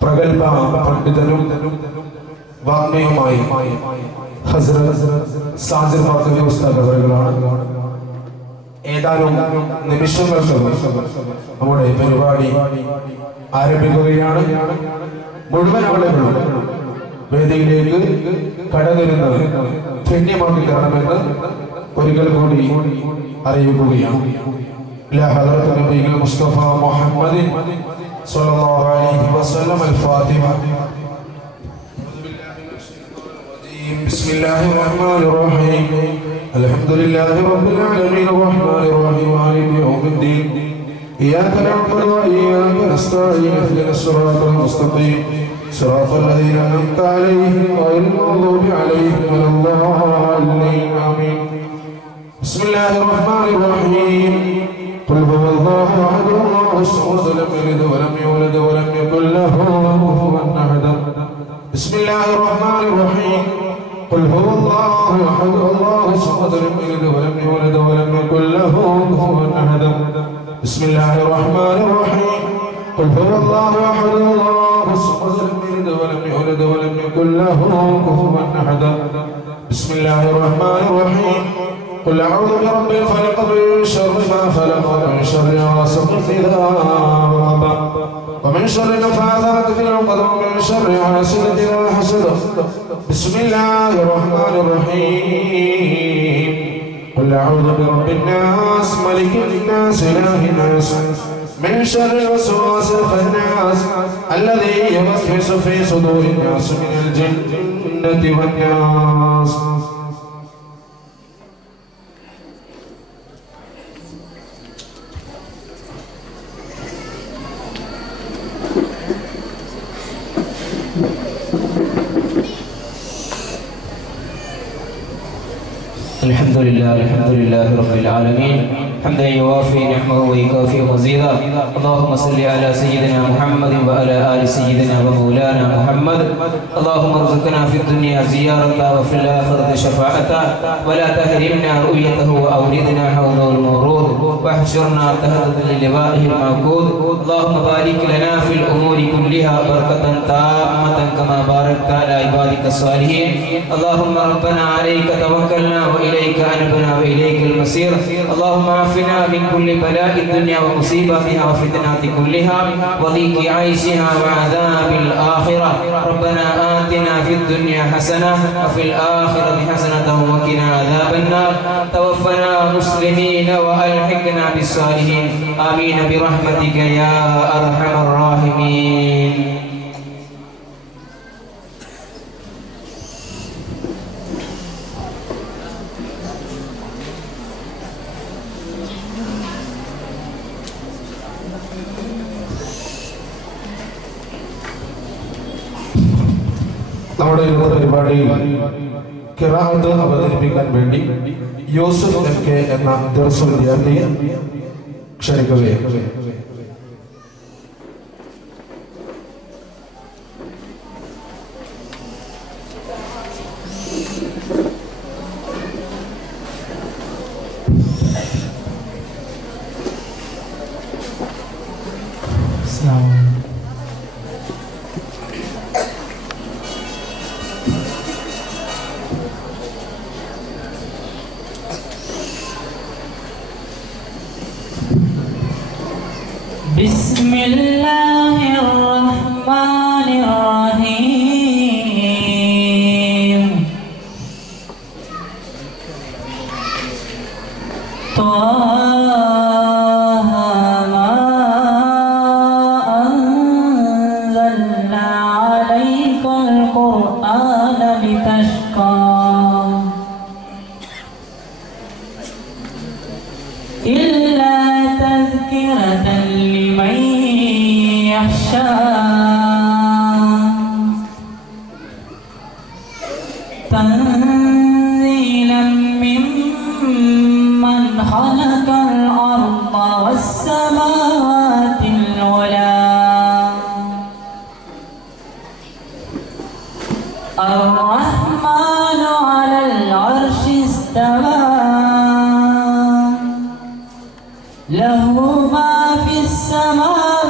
പ്രഗത്ഭ പണ്ഡിതനും വാഗ്മിയുമായി ഹസ്രത്ത് സാജിർ മാധവി ഉസ്താദ് അവരുകളാണ്. ഏതാനും നിമിഷങ്ങൾക്ക് നമ്മുടെ പരിപാടി ആരംഭിക്കുകയാണ്. മുഴുവൻ ആളുകളും വേദിയിലേക്ക് കടന്നിരുന്നത് ധന്യമാക്കി തരണമെന്ന് ഒരിക്കൽ കൂടി അറിയിക്കുകയാണ്. إلى حضرة النبي المصطفى محمد صلى الله عليه وسلم الفاتحة. بسم الله الرحمن الرحيم. الحمد لله رب العالمين الرحمن الرحيم مالك يوم الدين. إياك نعبد وإياك نستعين اهدنا الصراط المستقيم صراط الذين أنعمت عليهم غير المغضوب عليهم ولا الضالين آمين. بسم الله الرحمن الرحيم. قل هو الله احد الله الصمد لم يلد ولم يولد ولم يكن له كفوا احد. بسم الله الرحمن الرحيم. قل هو الله احد الله الصمد لم يلد ولم يولد ولم يكن له كفوا احد. بسم الله الرحمن الرحيم. قل هو الله احد الله الصمد لم يلد ولم يولد ولم يكن له كفوا احد. بسم الله الرحمن الرحيم. قل أعوذ برب الفلق من شر ما خلق ومن شر غاسق إذا وقب ومن شر النفاثات في العقد ومن شر حاسد إذا حسد. بسم الله الرحمن الرحيم. قل أعوذ برب الناس ملك الناس إله الناس من شر الوسواس الخناس الذي يوسوس في صدور الناس من الجنة والناس. الحمد لله رب العالمين حمدا يوافي نعمه ويكافئ مزيدا. اللهم صل على سيدنا محمد وعلى آل سيدنا ومولانا محمد. اللهم ارزقنا في الدنيا زيارته وفي الآخرة شفاعته ولا تحرمنا رؤيته وأوردنا حوضه المورود واحشرنا تحت لوائه المعقود. اللهم بارك لنا في الأمور كلها بركة تامة كما باركت على عبادك الصالحين. اللهم ربنا عليك توكلنا وإليك أنبنا وإليك المصير. اللهم عافنا من كل بلاء الدنيا ومصيبتها وفتنات كلها وضيق عيشها وعذاب الآخرة. ربنا آتنا في الدنيا حسنة وفي الآخرة حسنة وقنا عذاب النار. توفنا مسلمين وألحقنا بالصالحين آمين برحمتك يا أرحم الراحمين. നമ്മുടെ ഇന്നത്തെ പരിപാടിയിൽ ഖിറാഅത്ത് അവതരിപ്പിക്കാൻ വേണ്ടി യൂസുഫ് MK എന്ന ദർസ് വിദ്യാർത്ഥിയെ ക്ഷണിക്കുകയാണ്. بسم الله الرحمن الرحيم. طه ما أنزلنا عليك القرآن لتشقى إلا تذكرة لمن يخشى. تنزيلا ممن خلق الأرض والسماوات العلى. الرحمن على العرش استوى له ما في السماوات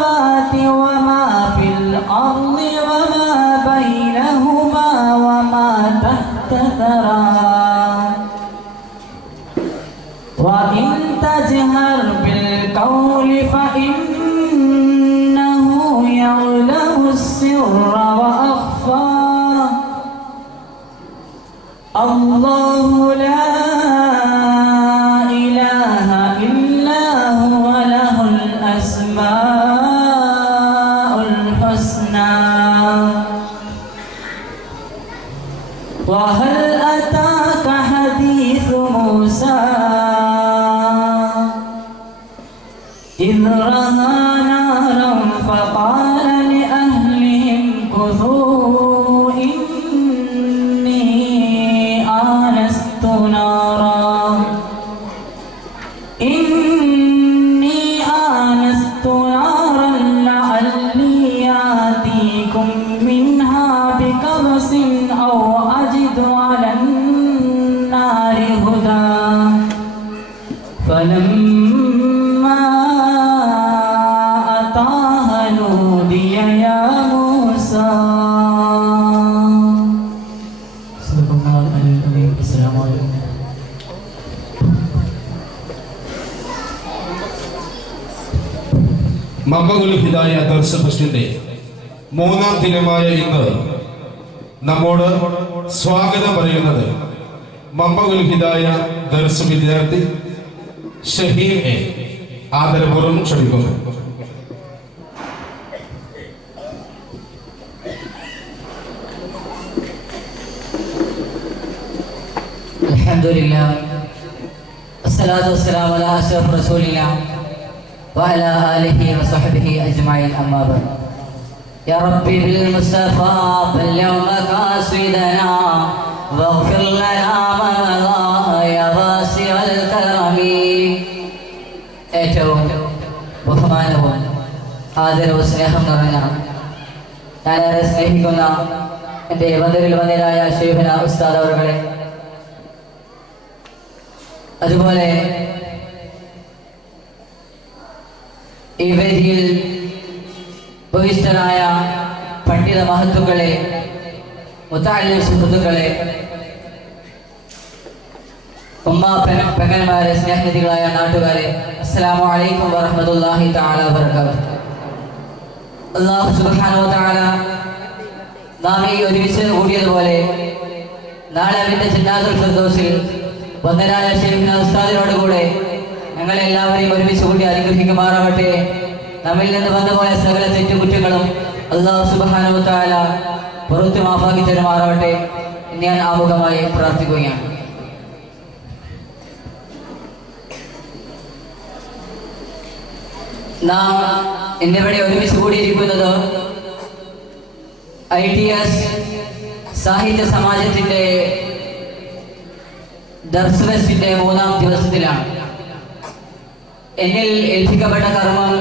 الحسنى وهل أتاك حديث موسى إذ رأى نارا فقال لأهلهم كثوا إني آنست نارا لعلي آتيكم منها بقبس أو أجد على النار هدى فلما أتاها نودي يا موسى. صدق الله العظيم. السلام عليكم. മമ്പകുൽ ഹിദായ ദർസ് ഫെസ്റ്റിന്റെ 3-ാം ദിനമായ ഇന്ന് നമ്മോട് സ്വാഗതം പറയുന്നത് മമ്പകുൽ ഹിദായ ദർസ് വിദ്യാർത്ഥി ഷഹീനെ ആദരപൂർവ്വം ക്ഷണിക്കുന്നു. അൽഹംദുലില്ലാഹ് വസ്സലാത്തു വസ്സലാമു അലാ അഷ്റഫി റസൂലില്ലാഹ് وعلى آله وصحبه أجمعين أما بعد. يا ربي بالمصطفى بلغ مقاصدنا واغفر لنا ما مضى يا واسع الكرم. ഏറ്റവും ബഹുമാനവും ആദരവും സ്നേഹം നിറഞ്ഞ ഞാനേറെ സ്നേഹിക്കുന്ന എൻ്റെ വന്ദരിൽ വന്ദരായ ശൈഖുന ഉസ്താദ് അവരുടെ, അതുപോലെ ഈ വേദിയിൽ ബഹിഷ്ഠരായ പണ്ഡിത മഹത്തുക്കളെ, മുതഅല്ലിം സുഹൃത്തുക്കളെ, പെങ്ങന്മാരെ, സ്നേഹനിധികളായ നാട്ടുകാരെ, അസ്സലാമു അലൈക്കും വറഹ്മത്തുള്ളാഹി തആല വബറകാതുഹു. അല്ലാഹു സുബ്ഹാനഹു വ തആല നാം ഈ ഒരുമിച്ച് കൂടിയതുപോലെ നാളെ അവന്റെ ജന്നാത്തുൽ ഫിർദൗസിൽ വന്ദനായ ശൈഖുന ഉസ്താദിനോട് കൂടെ ഞങ്ങളെല്ലാവരെയും ഒരുമിച്ച് കൂടി അനുഗ്രഹിക്കുമാറാവട്ടെ. നമ്മിൽ നിന്ന് വന്നുപോയ സകല തെറ്റുകുറ്റങ്ങളും അല്ലാഹു സുബ്ഹാനഹു വ തആല പുറത്തു മാഫാക്കി തരുമാറാവട്ടെ. ഞാൻ ആമുഖമായി പ്രാർത്ഥിക്കുകയാണ്. നാം ഇന്നിവിടെ ഒരുമിച്ച് കൂടിയിരിക്കുന്നത് ITS സാഹിത്യ സമാജത്തിന്റെ ദർസ് ഫെസ്റ്റിന്റെ 3-ാം ദിവസത്തിലാണ്. എന്നിൽ ഏൽപ്പിക്കപ്പെട്ട കർമ്മം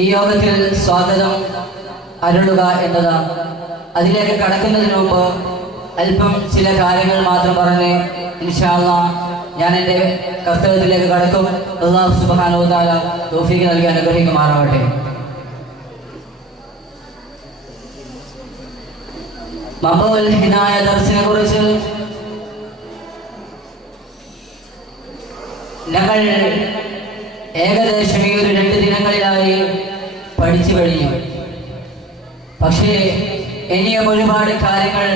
ഈ യോഗത്തിൽ സ്വാഗതം അരുളുക എന്നതാണ്. അതിലേക്ക് കടക്കുന്നതിന് മുമ്പ് അല്പം ചില കാര്യങ്ങൾ മാത്രം പറഞ്ഞ് ഇൻഷാ അല്ലാഹ് ഞാൻ എൻ്റെ കർത്തവ്യത്തിലേക്ക് കടക്കും. അല്ലാഹു സുബ്ഹാനഹു വ തആല തൗഫീഖ് നൽകി അനുഗ്രഹിക്കുമാറാവട്ടെ. മമ്പകുൽ ഹിദായ ദർസിനെ കുറിച്ച് ഞങ്ങൾ ഏകദേശം ഈ ഒരു 2 ദിനങ്ങളിലായി പഠിച്ചു കഴിഞ്ഞു. പക്ഷേ ഇനിയും ഒരുപാട് കാര്യങ്ങൾ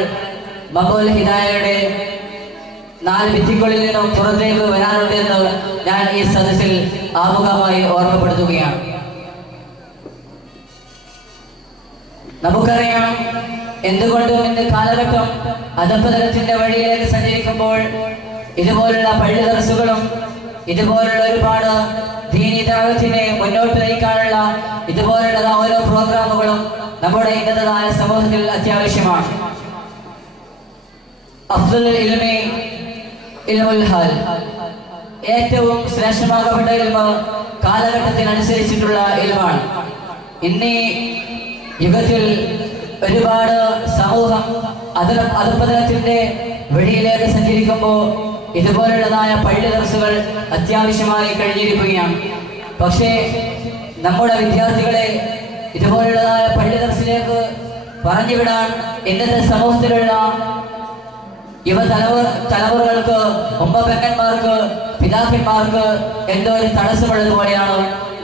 മമ്പകുൽ ഹിദായയുടെ 4 ഭിത്തികളിൽ നിന്നും പുറത്തേക്ക് വരാനുണ്ടെന്ന് ഞാൻ ഈ സദസ്സിൽ ആമുഖമായി ഓർമ്മപ്പെടുത്തുകയാണ്. നമുക്കറിയാം, എന്തുകൊണ്ടും ഇന്ന് കാലഘട്ടം അധപ്പതനത്തിന്റെ വഴിയിലേക്ക് സഞ്ചരിക്കുമ്പോൾ ഇതുപോലുള്ള പള്ളി ദർസുകളും ഇതുപോലുള്ള ഒരുപാട് ദീനി ദഅവത്തിനെ മുന്നോട്ട് നയിക്കാനുള്ള ഇതുപോലുള്ള ഓരോ പ്രോഗ്രാമുകളും നമ്മുടെ ഇന്നത്തെ സമൂഹത്തിൽ അത്യാവശ്യമാണ്. അഫ്ദലുൽ ഇൽമി ഇൽമുൽ ഹാൽ, ഏറ്റവും ശ്രേഷ്ഠമാകപ്പെട്ട ഇൽമ് കാലഘട്ടത്തിനനുസരിച്ചിട്ടുള്ള ഇൽമാണ്. ഇന്നീ യുഗത്തിൽ ഒരുപാട് സമൂഹം അധപ്പതനത്തിന്റെ വഴിയിലേക്ക് സഞ്ചരിക്കുമ്പോൾ ഇതുപോലുള്ളതായ പള്ളി ദർസുകൾ അത്യാവശ്യമായി കഴിഞ്ഞിരിക്കുകയാണ്. പക്ഷേ നമ്മുടെ വിദ്യാർത്ഥികളെ ഇതുപോലുള്ളതായ പള്ളി ദർസിലേക്ക് പറഞ്ഞുവിടാൻ ഇന്നത്തെ സമൂഹത്തിലുള്ള തലമുറകൾക്ക്, ഉമ്മപ്പെങ്ങന്മാർക്ക്, പിതാക്കന്മാർക്ക് എന്തോ ഒരു തടസ്സമുള്ളതുപോലെയാണ്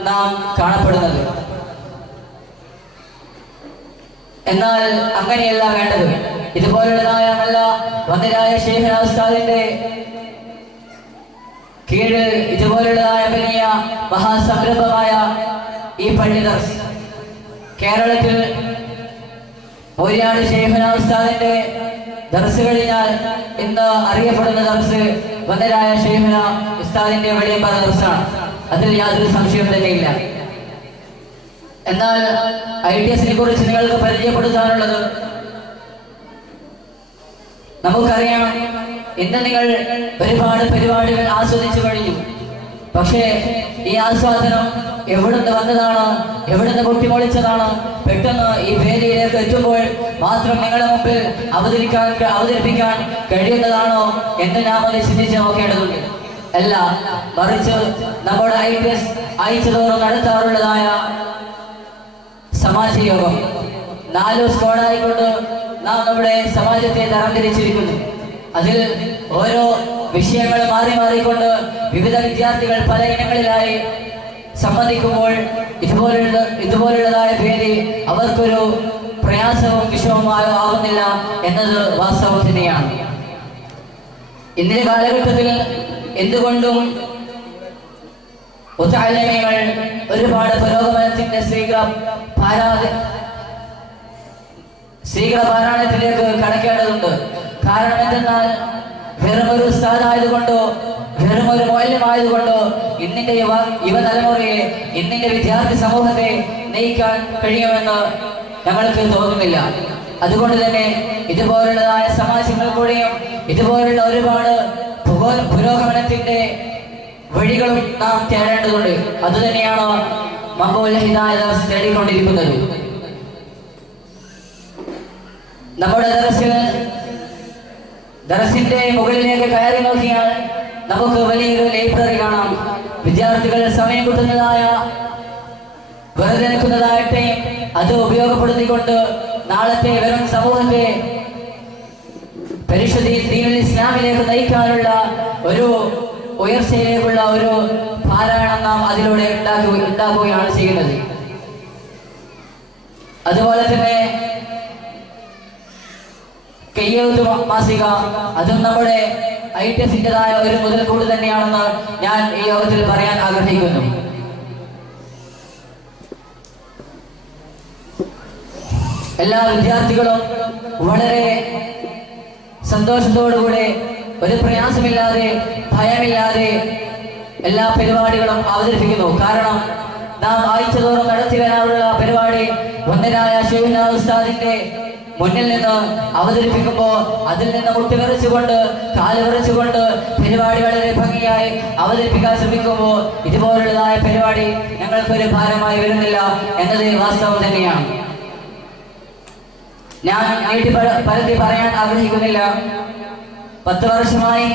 നാം കാണപ്പെടുന്നത്. എന്നാൽ അങ്ങനെയല്ല വേണ്ടത്. ഇതുപോലുള്ളതായ നല്ല വന്ദരായ ശൈഖുന ഉസ്താദിന്റെ കീഴിൽ ഇതുപോലുള്ളതായ വലിയ മഹാസംരംഭമായ ഈ പള്ളി ദർസ് കേരളത്തിൽ മൗലാന ശൈഖുന ഉസ്താദിന്റെ ദർസ് കഴിഞ്ഞാൽ ഇന്ന് അറിയപ്പെടുന്ന ദർസ് വന്ദരായ ശൈഖുന ഉസ്താദിന്റെ വെളിയമ്പറ ദർസാണ്. അതിൽ യാതൊരു സംശയവും തന്നെയില്ല. എന്നാൽ ITSനെ കുറിച്ച് നിങ്ങൾക്ക് പരിചയപ്പെടുത്താനുള്ളത്, നമുക്കറിയാം ഇന്ന് നിങ്ങൾ ഒരുപാട് പരിപാടികൾ ആസ്വദിച്ചു കഴിഞ്ഞു. പക്ഷേ ഈ ആസ്വാദനം എവിടുന്ന് വന്നതാണ്, എവിടുന്ന് പൊട്ടിമൊളിച്ചതാണ്, പെട്ടെന്ന് ഈ വേദിയിലേക്ക് എത്തുമ്പോൾ മാത്രം നിങ്ങളുടെ മുമ്പിൽ അവതരിപ്പിക്കാൻ കഴിയുന്നതാണോ എന്ന് നാം ഒന്ന് ചിന്തിച്ച് നോക്കേണ്ടതുണ്ട്. അല്ല, മറിച്ച് നമ്മുടെ ITS ആഴ്ചതോറും നടത്താറുള്ളതായ സമാജ യോഗം 4 സ്ക്വാഡായിക്കൊണ്ട് നാം നമ്മുടെ സമാജത്തെ തരംതിരിച്ചിരിക്കുന്നു. അതിൽ ഓരോ വിഷയങ്ങൾ മാറി മാറിക്കൊണ്ട് വിവിധ വിദ്യാർത്ഥികൾ പല ഇനങ്ങളിലായി സംബന്ധിക്കുമ്പോൾ ഇതുപോലുള്ളതായ വേദി അവർക്കൊരു പ്രയാസവും വിഷമവും ആകുന്നില്ല എന്നത് വാസ്തവം തന്നെയാണ്. ഇന്നത്തെ കാലഘട്ടത്തിൽ എന്തുകൊണ്ടും മുതഅല്ലിമീങ്ങൾ ഒരുപാട് പുരോഗമനത്തിന്റെ ശീഘ്ര പാരായണത്തിലേക്ക് കടക്കേണ്ടതുണ്ട്. കാരണം എന്തെന്നാൽ വെറുമൊരു ഉസ്താദായതുകൊണ്ടോ വെറുമൊരു മുഅല്ലിമായതുകൊണ്ടോ ഇന്നിന്റെ യുവതലമുറയെ, ഇന്നിന്റെ വിദ്യാർത്ഥി സമൂഹത്തെ നയിക്കാൻ കഴിയുമെന്ന് ഞങ്ങൾക്ക് തോന്നുന്നില്ല. അതുകൊണ്ട് തന്നെ ഇതുപോലുള്ളതായ സമാജങ്ങൾ കൂടെയും ഇതുപോലുള്ള ഒരുപാട് പുരോഗമനത്തിന്റെ വഴികളും നാം തേടേണ്ടതുണ്ട്. അതുതന്നെയാണ് മഖബൂൽ ഹിദായ ദർസ് തേടിക്കൊണ്ടിരിക്കുന്നത്. നമ്മുടെ ദർസിന്റെ മുകളിലേക്ക് കയറി നോക്കിയാൽ നമുക്ക് വലിയൊരു ലൈബ്രറി കാണാം. വിദ്യാർത്ഥികൾ സമയം കിട്ടുന്നതായ വെറുതെ നിൽക്കുന്നതായിട്ട് അത് ഉപയോഗപ്പെടുത്തിക്കൊണ്ട് നാളത്തെ വരും സമൂഹത്തെ പരിശുദ്ധ ദീനുൽ ഇസ്ലാമിലേക്ക് നയിക്കാനുള്ള ഒരു ഉയർച്ചയിലേക്കുള്ള ഒരു പാരായണം നാം അതിലൂടെ ഉണ്ടാക്കുകയാണ് ചെയ്യുന്നത്. അതുപോലെ തന്നെ കയ്യെഴുത്ത് മാസിക, അതും നമ്മുടെ ITSന്റേതായ ഒരു മുതൽക്കൂട് തന്നെയാണെന്ന് ഞാൻ ഈ യോഗത്തിൽ പറയാൻ ആഗ്രഹിക്കുന്നു. എല്ലാ വിദ്യാർത്ഥികളും വളരെ സന്തോഷത്തോടുകൂടെ, ഒരു പ്രയാസമില്ലാതെ, ഭയമില്ലാതെ എല്ലാ പരിപാടികളും അവതരിപ്പിക്കുന്നു. കാരണം നാം ആഴ്ചതോറും നടത്തി വരാനുള്ള പരിപാടി വന്ദനായ ശൈഖുന ഉസ്താദിന്റെ മുന്നിൽ നിന്ന് അവതരിപ്പിക്കുമ്പോൾ അതിൽ നിന്ന് മുട്ടുവിറച്ചുകൊണ്ട്, കാല് വിറച്ചുകൊണ്ട് പരിപാടി വളരെ ഭംഗിയായി അവതരിപ്പിക്കാൻ ശ്രമിക്കുമ്പോൾ ഇതുപോലുള്ളതായ പരിപാടി ഞങ്ങൾക്കൊരു ഭാരമായി വരുന്നില്ല എന്നത് വാസ്തവം തന്നെയാണ്. ഞാൻ നീട്ടി പരത്തി പറയാൻ ആഗ്രഹിക്കുന്നില്ല. 10 വർഷമായി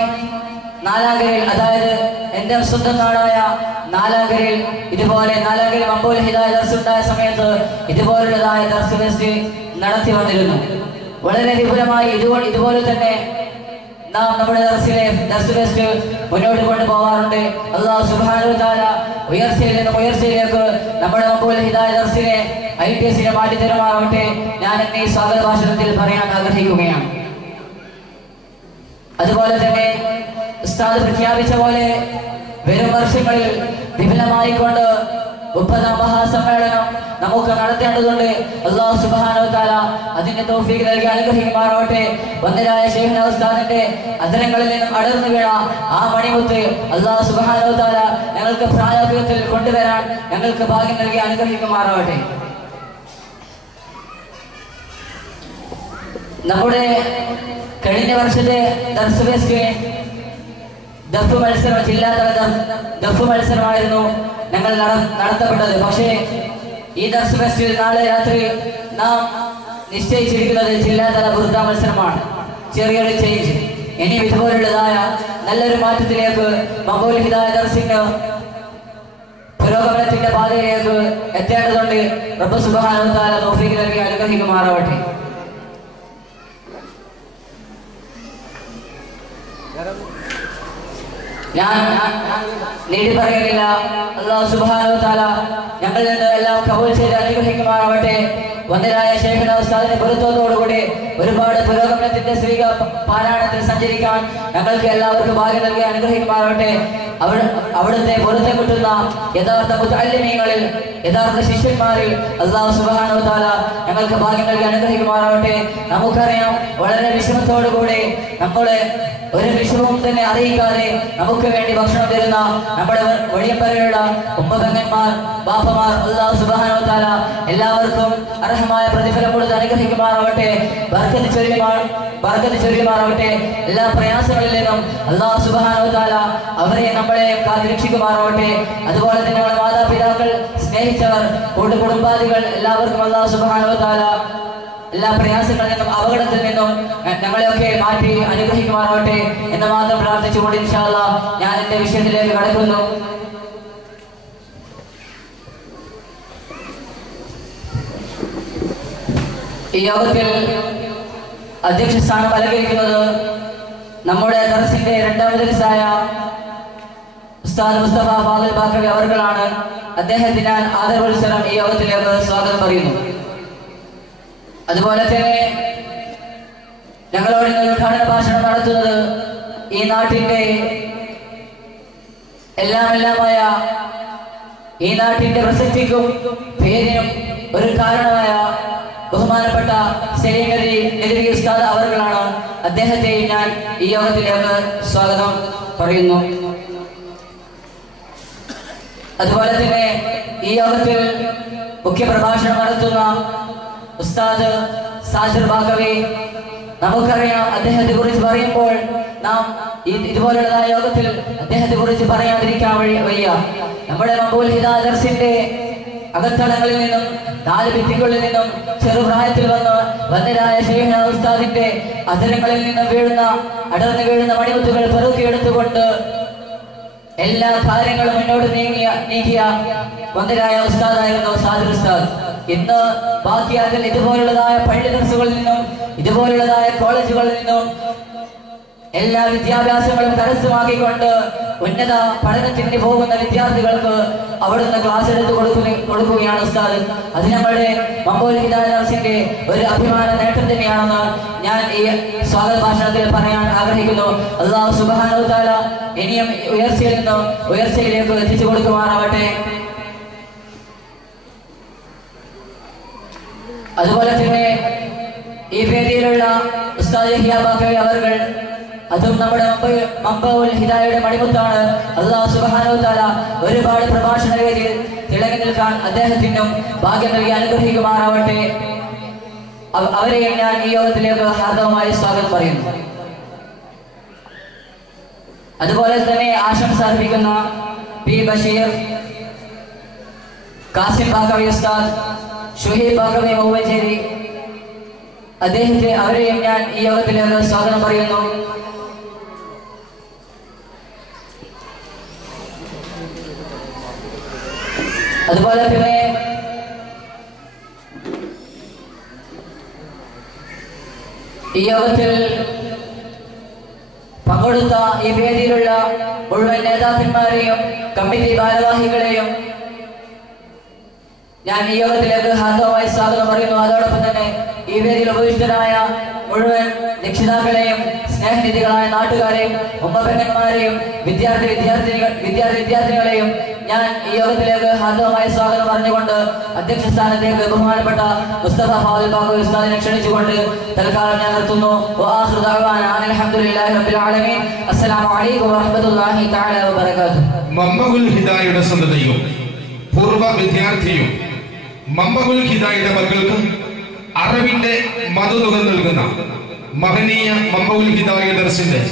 നാലാങ്കരയിൽ, അതായത് എന്റെ സ്വന്തം നാടായ നാലാങ്കരയിൽ ഇതുപോലെ നാലാങ്കരയിൽ മഖബൂൽ ഹിദായ ദർസ് ഉണ്ടായ സമയത്ത് ഇതുപോലുള്ളതായ ദർസ് ഫെസ്റ്റ് നടത്തി വന്നിരുന്നു. വളരെ വിപുലമായി ഇതുപോലെ തന്നെ നാം നമ്മുടെ ദർസ് ഫെസ്റ്റ് മുന്നോട്ട് കൊണ്ടുപോകാറുണ്ട്. അല്ലാഹു സുബ്ഹാനഹു വ തആല ഉയർച്ചയിൽ നിന്ന് ഉയർച്ചയിലേക്ക് നമ്മുടെ മഖബൂൽ ഹിദായ ദർസിനെ ITSനെ മാറ്റി തരുമാറാവട്ടെ ഞാൻ ഈ സ്വാഗത ഭാഷണത്തിൽ പറയാൻ ആഗ്രഹിക്കുകയാണ്. അതുപോലെ തന്നെ ഉസ്താദ് പ്രഖ്യാപിച്ച പോലെ വരും വർഷങ്ങളിൽ വിപുലമായിക്കൊണ്ട് 30ാം മഹാസമ്മേളനം നമുക്ക് നടത്തേണ്ടതുണ്ട്. അല്ലാഹു സുബ്ഹാനഹു വ തആല അതിന്റെ തൗഫീഖ് നൽകി അനുഗ്രഹിക്കുമാറാവട്ടെ. വന്ദനായ ശൈഖുന ഉസ്താദിന്റെ അധരങ്ങളിൽ നിന്നും അടർന്നു വീണ ആ മണിമുത്ത് അല്ലാഹു സുബ്ഹാനഹു വ തആല ഞങ്ങൾക്ക് പ്രായോഗികത്തിൽ കൊണ്ടുവരാൻ ഞങ്ങൾക്ക് ഭാഗ്യം നൽകി അനുഗ്രഹിക്കുമാറാവട്ടെ. നമ്മുടെ കഴിഞ്ഞ വർഷത്തെ ദർസ് ഫെസ്റ്റ് ദഫ് മത്സരം, ജില്ലാതല ദഫ് മത്സരമായിരുന്നു ഞങ്ങൾ നടത്തപ്പെട്ടത്. പക്ഷേ ഈ ദർസ് ഫെസ്റ്റിൽ നാളെ രാത്രി നാം നിശ്ചയിച്ചിരിക്കുന്നത് ജില്ലാതല ബുർദ മത്സരമാണ്. ചെറിയൊരു ചേഞ്ച്. ഇനി ഇതുപോലുള്ളതായ നല്ലൊരു മാറ്റത്തിലേക്ക് മഖബൂൽ ഹിദായ ദർസിന്റെ പുരോഗമനത്തിന്റെ പാതയിലേക്ക് എത്തേണ്ടതുണ്ട്. റബ്ബ് സുബ്ഹാനഹു വ തആല തൗഫീഖ് നൽകി അനുഗ്രഹിക്കുമാറാവട്ടെ. ഞാൻ നീട്ടി പറയുന്നില്ല. അല്ലാഹു സുബ്ഹാനഹു വ തആല ഞങ്ങളിൽ നിന്ന് എല്ലാം കബൂൽ ചെയ്ത് അനുഗ്രഹിക്കുമാറാവട്ടെ. വന്ദരായ ശൈഖുന ഉസ്താദിന്റെ പൊരുത്തത്തോടുകൂടി ഒരുപാട് പുരോഗമനത്തിന്റെ ശ്രീക പാരായണത്തിൽ സഞ്ചരിക്കാൻ ഞങ്ങൾക്ക് എല്ലാവർക്കും ഭാഗ്യം നൽകി അനുഗ്രഹിക്കുമാറാവട്ടെ. അവിടുത്തെ പൊരുത്തം കിട്ടുന്ന യഥാർത്ഥ മുതഅല്ലിമീങ്ങളിൽ, യഥാർത്ഥ ശിഷ്യന്മാരിൽ അല്ലാഹു സുബ്ഹാനഹു വ തആല ഞങ്ങൾക്ക് ഭാഗ്യം നൽകി അനുഗ്രഹിക്കുമാറാവട്ടെ. നമുക്കറിയാം, വളരെ വിഷമത്തോടുകൂടി നമ്മളെ ഒരു വിഷമവും തന്നെ അറിയിക്കാതെ നമുക്ക് വേണ്ടി ഭക്ഷണം തരുന്ന നമ്മുടെ വഴിയമ്പരയുള്ള ഉമ്മപെങ്ങന്മാർ, ബാപ്പമാർ, അല്ലാഹു സുബ്ഹാനഹു വ തആല എല്ലാവർക്കും അർഹമായ പ്രതിഫലം കൊടുത്ത് അനുഗ്രഹിക്കുമാറാവട്ടെ. ബർക്കത്ത് ചൊരിയുമാറാവട്ടെ. എല്ലാ പ്രയാസങ്ങളിൽ നിന്നും അല്ലാഹു സുബ്ഹാനഹു വ തആല അവരെ നമ്മളെ കാത്തുരക്ഷിക്കുമാറാവട്ടെ. അതുപോലെ തന്നെ നമ്മുടെ മാതാപിതാക്കൾ, സ്നേഹിച്ചവർ, കുടുംബാദികൾ എല്ലാവർക്കും അല്ലാഹു സുബ്ഹാനഹു വ തആല എല്ലാ പ്രയാസങ്ങളിൽ നിന്നും അപകടത്തിൽ നിന്നും ഞങ്ങളെയൊക്കെ മാറ്റി അനുഗ്രഹിക്കുമാറാവട്ടെ എന്ന് മാത്രം പ്രാർത്ഥിച്ചുകൊണ്ട് ഇൻഷാ അല്ലാഹ് ഞാൻ എന്റെ വിഷയത്തിലേക്ക് കടക്കുന്നു. ഈ യോഗത്തിൽ അധ്യക്ഷ സ്ഥാനം അലങ്കരിക്കുന്നത് നമ്മുടെ ദർസിന്റെ രണ്ടാം മജ്‌ലിസായ ഉസ്താദ് മുസ്തഫ ഫാദിൽ ബാക്കവി അവർകളാണ്. അദ്ദേഹത്തിന് ഞാൻ ആദരവോത്സരം ഈ യോഗത്തിലേക്ക് സ്വാഗതം പറയുന്നു. അതുപോലെ തന്നെ ഞങ്ങളോട് ഇന്ന് ഉദ്ഘാടന ഭാഷണം നടത്തുന്നത് ഈ നാട്ടിന്റെ എല്ലാമായ, ഈ നാട്ടിന്റെ പ്രസക്തിക്കും പേരിനും ഒരു കാരണമായ ബഹുമാനപ്പെട്ട സലീംഗലി നെഹ്‌രി ഉസ്താദ് അവർകളാണ്. അദ്ദേഹത്തെ ഞാൻ ഈ യോഗത്തിലേക്ക് സ്വാഗതം പറയുന്നു. അതുപോലെ തന്നെ ഈ യോഗത്തിൽ മുഖ്യ പ്രഭാഷണം നടത്തുന്ന ഉസ്താദ് സാജിർ ബാക്കവി, നമുക്കറിയാം അദ്ദേഹത്തെ കുറിച്ച് പറയുമ്പോൾ നാം ഇതുപോലുള്ള യോഗത്തിൽ അദ്ദേഹത്തെ കുറിച്ച് പറയാതിരിക്കാൻ വയ്യ. നമ്മുടെ മഖബൂൽ ഹിദായ ദർസിന്റെ അകത്തളങ്ങളിൽ നിന്നും 4 ഭിത്തികളിൽ നിന്നും ചെറുപ്രായത്തിൽ വന്നരായ ശൈഖുന ഉസ്താദിന്റെ അധരങ്ങളിൽ നിന്നും അടർന്നു വീഴുന്ന മണിമുത്തുകൾ പെറുക്കിയെടുത്തുകൊണ്ട് എല്ലാ കാര്യങ്ങളും മുന്നോട്ട് നീക്കിയ വന്ദരായ ഉസ്താദായിരുന്നു സാദിർ ഉസ്താദ്. ഇന്ന് ബാക്കിയാകൽ ഇതുപോലുള്ളതായ പള്ളി ദർസുകളിൽ നിന്നും, ഇതുപോലുള്ളതായ കോളേജുകളിൽ നിന്നും എല്ലാ വിദ്യാഭ്യാസങ്ങളും കരസ്ഥമാക്കിക്കൊണ്ട് ഉന്നത പഠനത്തിന് പോകുന്ന വിദ്യാർത്ഥികൾക്ക് അവിടുന്ന് ക്ലാസ് എടുത്ത് കൊടുക്കുകയാണ് ഉസ്താദ്. അത് ഞങ്ങളുടെ മഖബൂൽ ഹിദായ ദർസിന്റെ ഒരു അഭിമാന നേട്ടം തന്നെയാണെന്ന് ഞാൻ ഈ സ്വാഗത ഭാഷണത്തിൽ പറയാൻ ആഗ്രഹിക്കുന്നു. അല്ലാഹു സുബ്ഹാനഹു വ തആല ഇനിയും ഉയർച്ചയിൽ നിന്ന് ഉയർച്ചയിലേക്ക് എത്തിച്ചു കൊടുക്കുമാറാവട്ടെ. അതുപോലെ തന്നെ ഈ വേദിയിലുള്ള ഉസ്താദ് യഹ്യ ബാക്കവി അവർകൾ, അതും നമ്മുടെ മഖബൂൽ ഹിദായയുടെ മണിമുത്താണ്. അല്ലാഹു സുബ്ഹാനഹു വ തആല ഒരുപാട് പ്രഭാഷണ വേദിയിൽ തിളങ്ങി നിൽക്കാൻ അദ്ദേഹത്തിനും ഭാഗ്യം നൽകി അനുഗ്രഹിക്കുമാറാവട്ടെ. അവരെ ഞാൻ ഈ യോഗത്തിലേക്ക് ഹാർദവമായി സ്വാഗതം പറയുന്നു. അതുപോലെ തന്നെ ആശംസ അർപ്പിക്കുന്ന പി ബഷീർ, കാസിം ബാക്കവി ഉസ്താദ്, ഷുഹൈബ് ബാക്കവി മൗവഞ്ചേരി, അവരെയും ഞാൻ ഈ യോഗത്തിലേക്ക് സ്വാഗതം പറയുന്നു. അതുപോലെ തന്നെ ഈ യോഗത്തിൽ പങ്കെടുത്ത ഈ വേദിയിലുള്ള മുഴുവൻ നേതാക്കന്മാരെയും കമ്മിറ്റി ഭാരവാഹികളെയും ഞാൻ ഈ യോഗത്തിലേക്ക് ഹാർദവമായി സ്വാഗതം പറയുന്നു. അതോടൊപ്പം തന്നെ ഈ വേദിയിൽ ഉപവിഷ്ടരായ മുഴുവൻ രക്ഷിതാക്കളെയും, സ്നേഹനിധികളായ നാട്ടുകാരെയും, ഉമ്മപെങ്ങന്മാരെയും, വിദ്യാർത്ഥിനികളെയും ഞാൻ ഈ യോഗത്തിലേക്ക് ഹാർദവമായി സ്വാഗതം പറഞ്ഞുകൊണ്ട് അധ്യക്ഷ സ്ഥാനത്തേക്ക് ബഹുമാനപ്പെട്ട മുസ്തഫ ഫാദിൽ ബാക്കവി ഉസ്താദിനെ ക്ഷണിച്ചുകൊണ്ട് തൽക്കാലം ഞാൻ നിർത്തുന്നു. വആഖിറു ദഅവാനാ അൽഹംദുലില്ലാഹി റബ്ബിൽ ആലമീൻ. അസ്സലാമു അലൈക്കും വറഹ്മത്തുള്ളാഹി തആല വബറകാതുഹു. മഖബൂൽ ഹിദായയുടെ സന്തതിയും പൂർവ്വ വിദ്യാർത്ഥിയും മഖബൂൽ ഹിദായയുടെ മക്കൾക്ക് അറിവിന്റെ മധുനുകം നൽകുന്ന മഹനീയ മഖബൂൽ ഹിദായ ദർസിന്റെ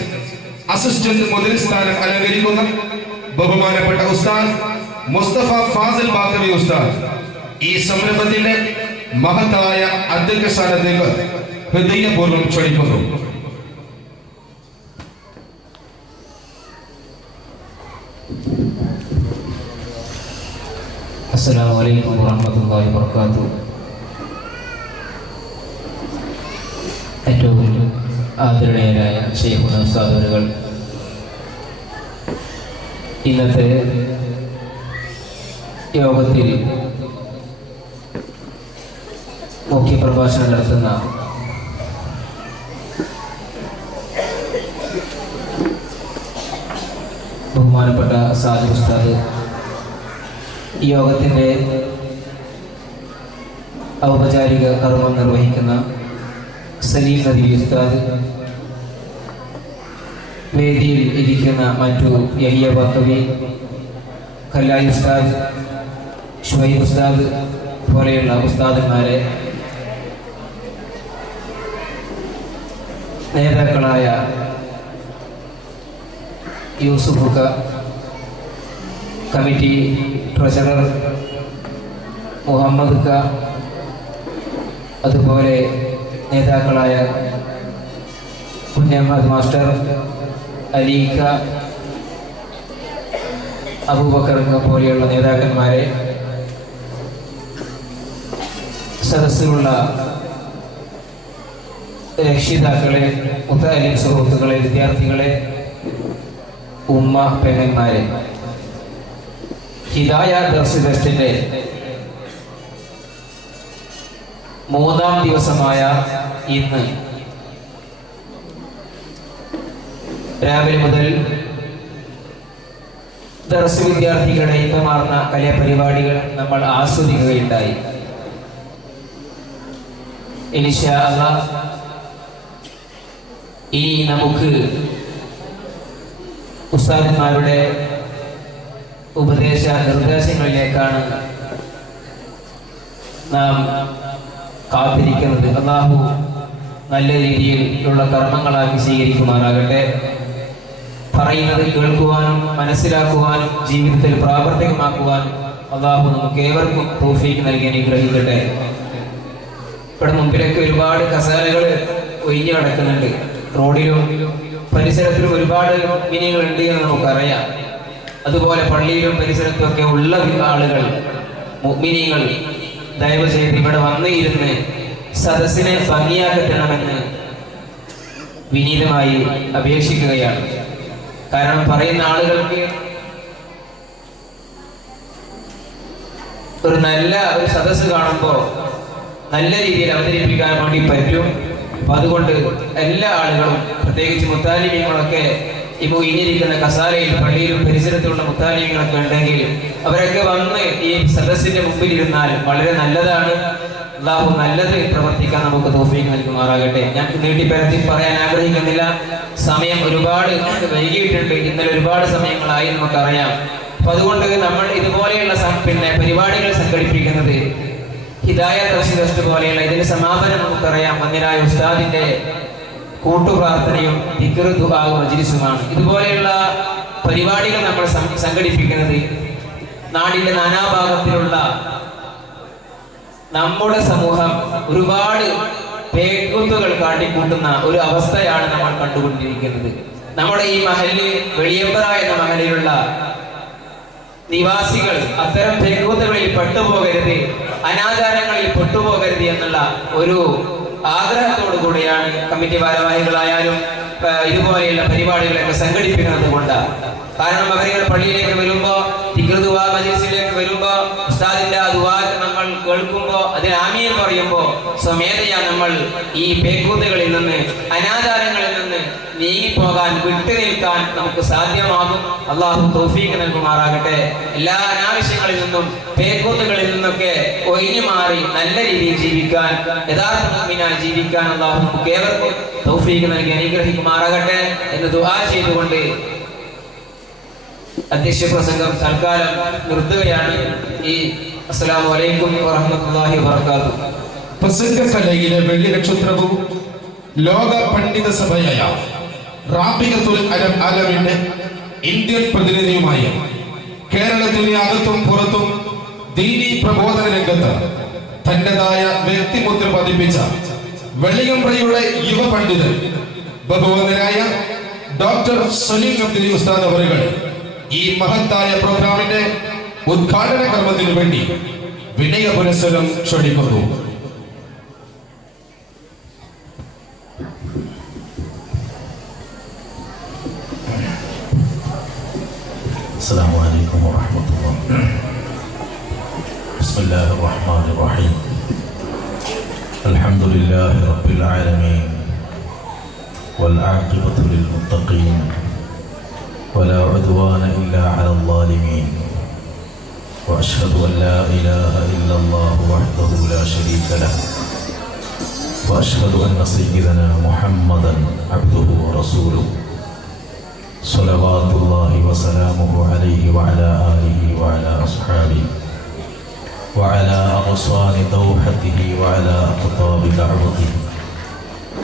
അസിസ്റ്റന്റ് മുദീർ സ്ഥാനം അലങ്കരിക്കുന്ന ബഹുമാനപ്പെട്ട ഉസ്താദ് മുസ്തഫ ഫാസിൽ ബാക്കവി ഉസ്താദ് ഈ സംരംഭത്തിന്റെ മഹത്തായ അധ്യക്ഷ സ്ഥാനത്തേക്ക് ഹൃദയപൂർവ്വം ക്ഷണിക്കുന്നു. അസ്സലാമു അലൈക്കും വറഹ്മത്തുള്ളാഹി വബറകാതുഹു. ഏറ്റവും ആദരണീയരായ ശൈഖുന ഉസ്താദ് അവരുകൾ, ഇന്നത്തെ യോഗത്തിൽ മുഖ്യ പ്രഭാഷണം നടത്തുന്ന ബഹുമാനപ്പെട്ട സാദി ഉസ്താദ്, ഈ യോഗത്തിൻ്റെ ഔപചാരിക കർമ്മം നിർവഹിക്കുന്ന സലീം നദീ ഉസ്താദ്, വേദിയിൽ ഇരിക്കുന്ന മറ്റു യഹിയ ബക്കവി, കല്ലായി ഉസ്താദ്, ഷുഹൈബ് ഉസ്താദ് പോലെയുള്ള ഉസ്താദന്മാരെ, നേതാക്കളായ യൂസുഫുക, കമ്മിറ്റി ട്രഷറർ മുഹമ്മദ് ക, അതുപോലെ നേതാക്കളായ കുഞ്ഞഹമ്മദ് മാസ്റ്റർ, അലീക്ക, അബൂബക്കർ പോലെയുള്ള നേതാക്കന്മാരെ, സദസ്സിലുള്ള രക്ഷിതാക്കളെ, മുത്തഅലിം സുഹൃത്തുക്കളെ, വിദ്യാർത്ഥികളെ, ഉമ്മ പെങ്ങന്മാരെ, ഹിദായ ദർസ് ഫെസ്റ്റിന്റെ 3-ാം ദിവസമായ ഇന്ന് രാവിലെ മുതൽ ദർസ് വിദ്യാർത്ഥികളുടെ ഇമ്പമാർന്ന കലാപരിപാടികൾ നമ്മൾ ആസ്വദിക്കുകയുണ്ടായി. ഇൻഷാ അല്ലാഹ് ഇനി നമുക്ക് ഉസ്താദന്മാരുടെ ഉപദേശ നിർദ്ദേശങ്ങളിലേക്കാണ് നാം കാത്തിരിക്കുന്നത്. അല്ലാഹു നല്ല രീതിയിലുള്ള കർമ്മങ്ങളാക്കി സ്വീകരിക്കുമാറാകട്ടെ. പറയുന്നത് കേൾക്കുവാനും മനസ്സിലാക്കുവാനും ജീവിതത്തിൽ പ്രാവർത്തികമാക്കുവാനും അല്ലാഹു നമുക്ക് ഏവർക്കും തൗഫീഖ് നൽകി അനുഗ്രഹിക്കട്ടെ. ഇവിടെ മുമ്പിലൊക്കെ ഒരുപാട് കസേരകൾ ഒഴിഞ്ഞു കിടക്കുന്നുണ്ട്. റോഡിലും പരിസരത്തിലും ഒരുപാട് മുഅ്മിനീങ്ങൾ ഉണ്ട് എന്ന് നമുക്കറിയാം. അതുപോലെ പള്ളിയിലും പരിസരത്തും ഒക്കെ ഉള്ള ആളുകൾ, മുഅ്മിനീങ്ങൾ, ദയവ് ചെയ്ത് ഇവിടെ വന്ന് ഇരുന്ന് സദസ്സിനെ ഭംഗിയാക്കി തരണമെന്ന് വിനീതമായി അപേക്ഷിക്കുകയാണ്. കാരണം പറയുന്ന ആളുകൾക്ക് ഒരു നല്ല ഒരു സദസ്സ് കാണുമ്പോൾ നല്ല രീതിയിൽ അവതരിപ്പിക്കാൻ വേണ്ടി പറ്റും. അപ്പൊ അതുകൊണ്ട് എല്ലാ ആളുകളും, പ്രത്യേകിച്ച് മുത്താലിമീങ്ങളൊക്കെ ഇപ്പോൾ ഇനിയിരിക്കുന്ന കസാലയിൽ പള്ളിയിലും പരിസരത്തുള്ള മുത്താലിമീങ്ങളൊക്കെ ഉണ്ടെങ്കിൽ അവരൊക്കെ വന്ന് ഈ സദസ്സിന്റെ മുമ്പിൽ ഇരുന്നാൽ വളരെ നല്ലതാണ്. അല്ലാഹു നല്ലത് പ്രവർത്തിക്കാൻ നമുക്ക് തൗഫീഖ് നൽകുമാറാകട്ടെ. ഞാൻ നീട്ടിപ്പരത്തി പറയാൻ ആഗ്രഹിക്കുന്നില്ല. സമയം ഒരുപാട് വൈകിയിട്ടുണ്ട്. ഇന്നലെ ഒരുപാട് സമയങ്ങളായി നമുക്കറിയാം. അപ്പൊ അതുകൊണ്ട് നമ്മൾ ഇതുപോലെയുള്ള പരിപാടികൾ സംഘടിപ്പിക്കുന്നത് ഹിദായ ദർസ് ഫെസ്റ്റ് പോലെയുള്ള ഇതിന്റെ സമാപനം നമുക്കറിയാം. മന്ദിരായ ഉസ്താദിന്റെ കൂട്ടുപ്രാർത്ഥനയും ദിക്ർ ദുആ മജ്ലിസുമാണ്. ഇതുപോലെയുള്ള പരിപാടികൾ നമ്മൾ സംഘടിപ്പിക്കുന്നത് നാടിന്റെ നാനാഭാഗത്തിലുള്ള നമ്മുടെ സമൂഹം ഒരുപാട് പേക്കൂത്തുകൾ കാട്ടിക്കൂട്ടുന്ന ഒരു അവസ്ഥയാണ് നമ്മൾ കണ്ടുകൊണ്ടിരിക്കുന്നത്. നമ്മുടെ ഈ മഹല്ല്, വെളിയമ്പറ എന്ന മഹലിലുള്ള നിവാസികൾ അത്തരം പേക്കൂത്തുകളിൽ പെട്ടുപോകരുത്, അനാചാരങ്ങളിൽ പെട്ടുപോകരുത് എന്നുള്ള ഒരു ആഗ്രഹത്തോടു കൂടിയാണ് കമ്മിറ്റി ഭാരവാഹികളായാലും ഇതുപോലെയുള്ള പരിപാടികളൊക്കെ സംഘടിപ്പിക്കുന്നത് കൊണ്ട്. കാരണം അവർ പള്ളിയിലേക്ക് വരുമ്പോ, ദിക്ർ ദുആ മജ്ലിസിലേക്ക് വരുമ്പോ, ഉസ്താദിന്റെ ആ ദുആ നമ്മൾ കേൾക്കുമ്പോ, അതിന് ആമീൻ പറയുമ്പോ സ്വമേധയാ നമ്മൾ ഈ പേക്കൂത്തുകളിൽ നിന്ന്, അനാചാരങ്ങളിൽ നിന്ന് നീങ്ങിപ്പോകാൻ, വിട്ടു നിൽക്കാൻ നമുക്ക് സാധ്യമാകും. അല്ലാഹു തൗഫീഖ് നൽകുമാറാകട്ടെ. എല്ലാ അനാവശ്യങ്ങളിൽ നിന്നും പേക്കൂത്തുകളിൽ നിന്നൊക്കെ ഒഴിഞ്ഞു മാറി നല്ല രീതിയിൽ ജീവിക്കാൻ, യഥാർത്ഥ മുഅ്മിനായി ജീവിക്കാൻ അല്ലാഹു നമുക്ക് ഏവർക്കും തൗഫീഖ് നൽകി അനുഗ്രഹിക്കുമാറാകട്ടെ എന്ന് ദുആ ചെയ്തുകൊണ്ട് അധ്യക്ഷ പ്രസംഗം തൽക്കാലം നിർത്തുകയാണ്. അസ്സലാമു അലൈക്കും വറഹ്മത്തുള്ളാഹി വബറകാതുഹു. പ്രസംഗകലയിലെ വെള്ളി നക്ഷത്രവും ലോക പണ്ഡിത സഭയായ റാബിഗത്തുൽ ആലമിന്റെ ഇന്ത്യൻ പ്രതിനിധിയുമായ കേരളത്തിലെ അകത്തും പുറത്തും ദീനീ പ്രബോധന രംഗത്ത് തന്റേതായ വ്യക്തിമുദ്ര പതിപ്പിച്ച വെള്ളിയമ്പ്രയുടെ യുവ പണ്ഡിതൻ ബഹുമാന്യനായ ഡോക്ടർ സലീം നദീ ഉസ്താദ് അവറുകൾ ഈ മഹത്തായ പ്രോഗ്രാമിന്റെ ഉദ്ഘാടന കർമ്മത്തിനു വേണ്ടി വിനയ പുരസ്സരം ക്ഷണിക്കുന്നു. السلام عليكم ورحمة الله. بسم الله الرحمن الرحيم. الحمد لله رب العالمين والعاقبة للمتقين ولا عدوان إلا على الظالمين وأشهد أن لا إله إلا الله وحده لا شريك له وأشهد أن سيدنا محمدا عبده ورسوله صلوات الله وسلامه عليه وعلى آله وعلى أصحابه وعلى أغصان دوحته وعلى أقطاب دعوته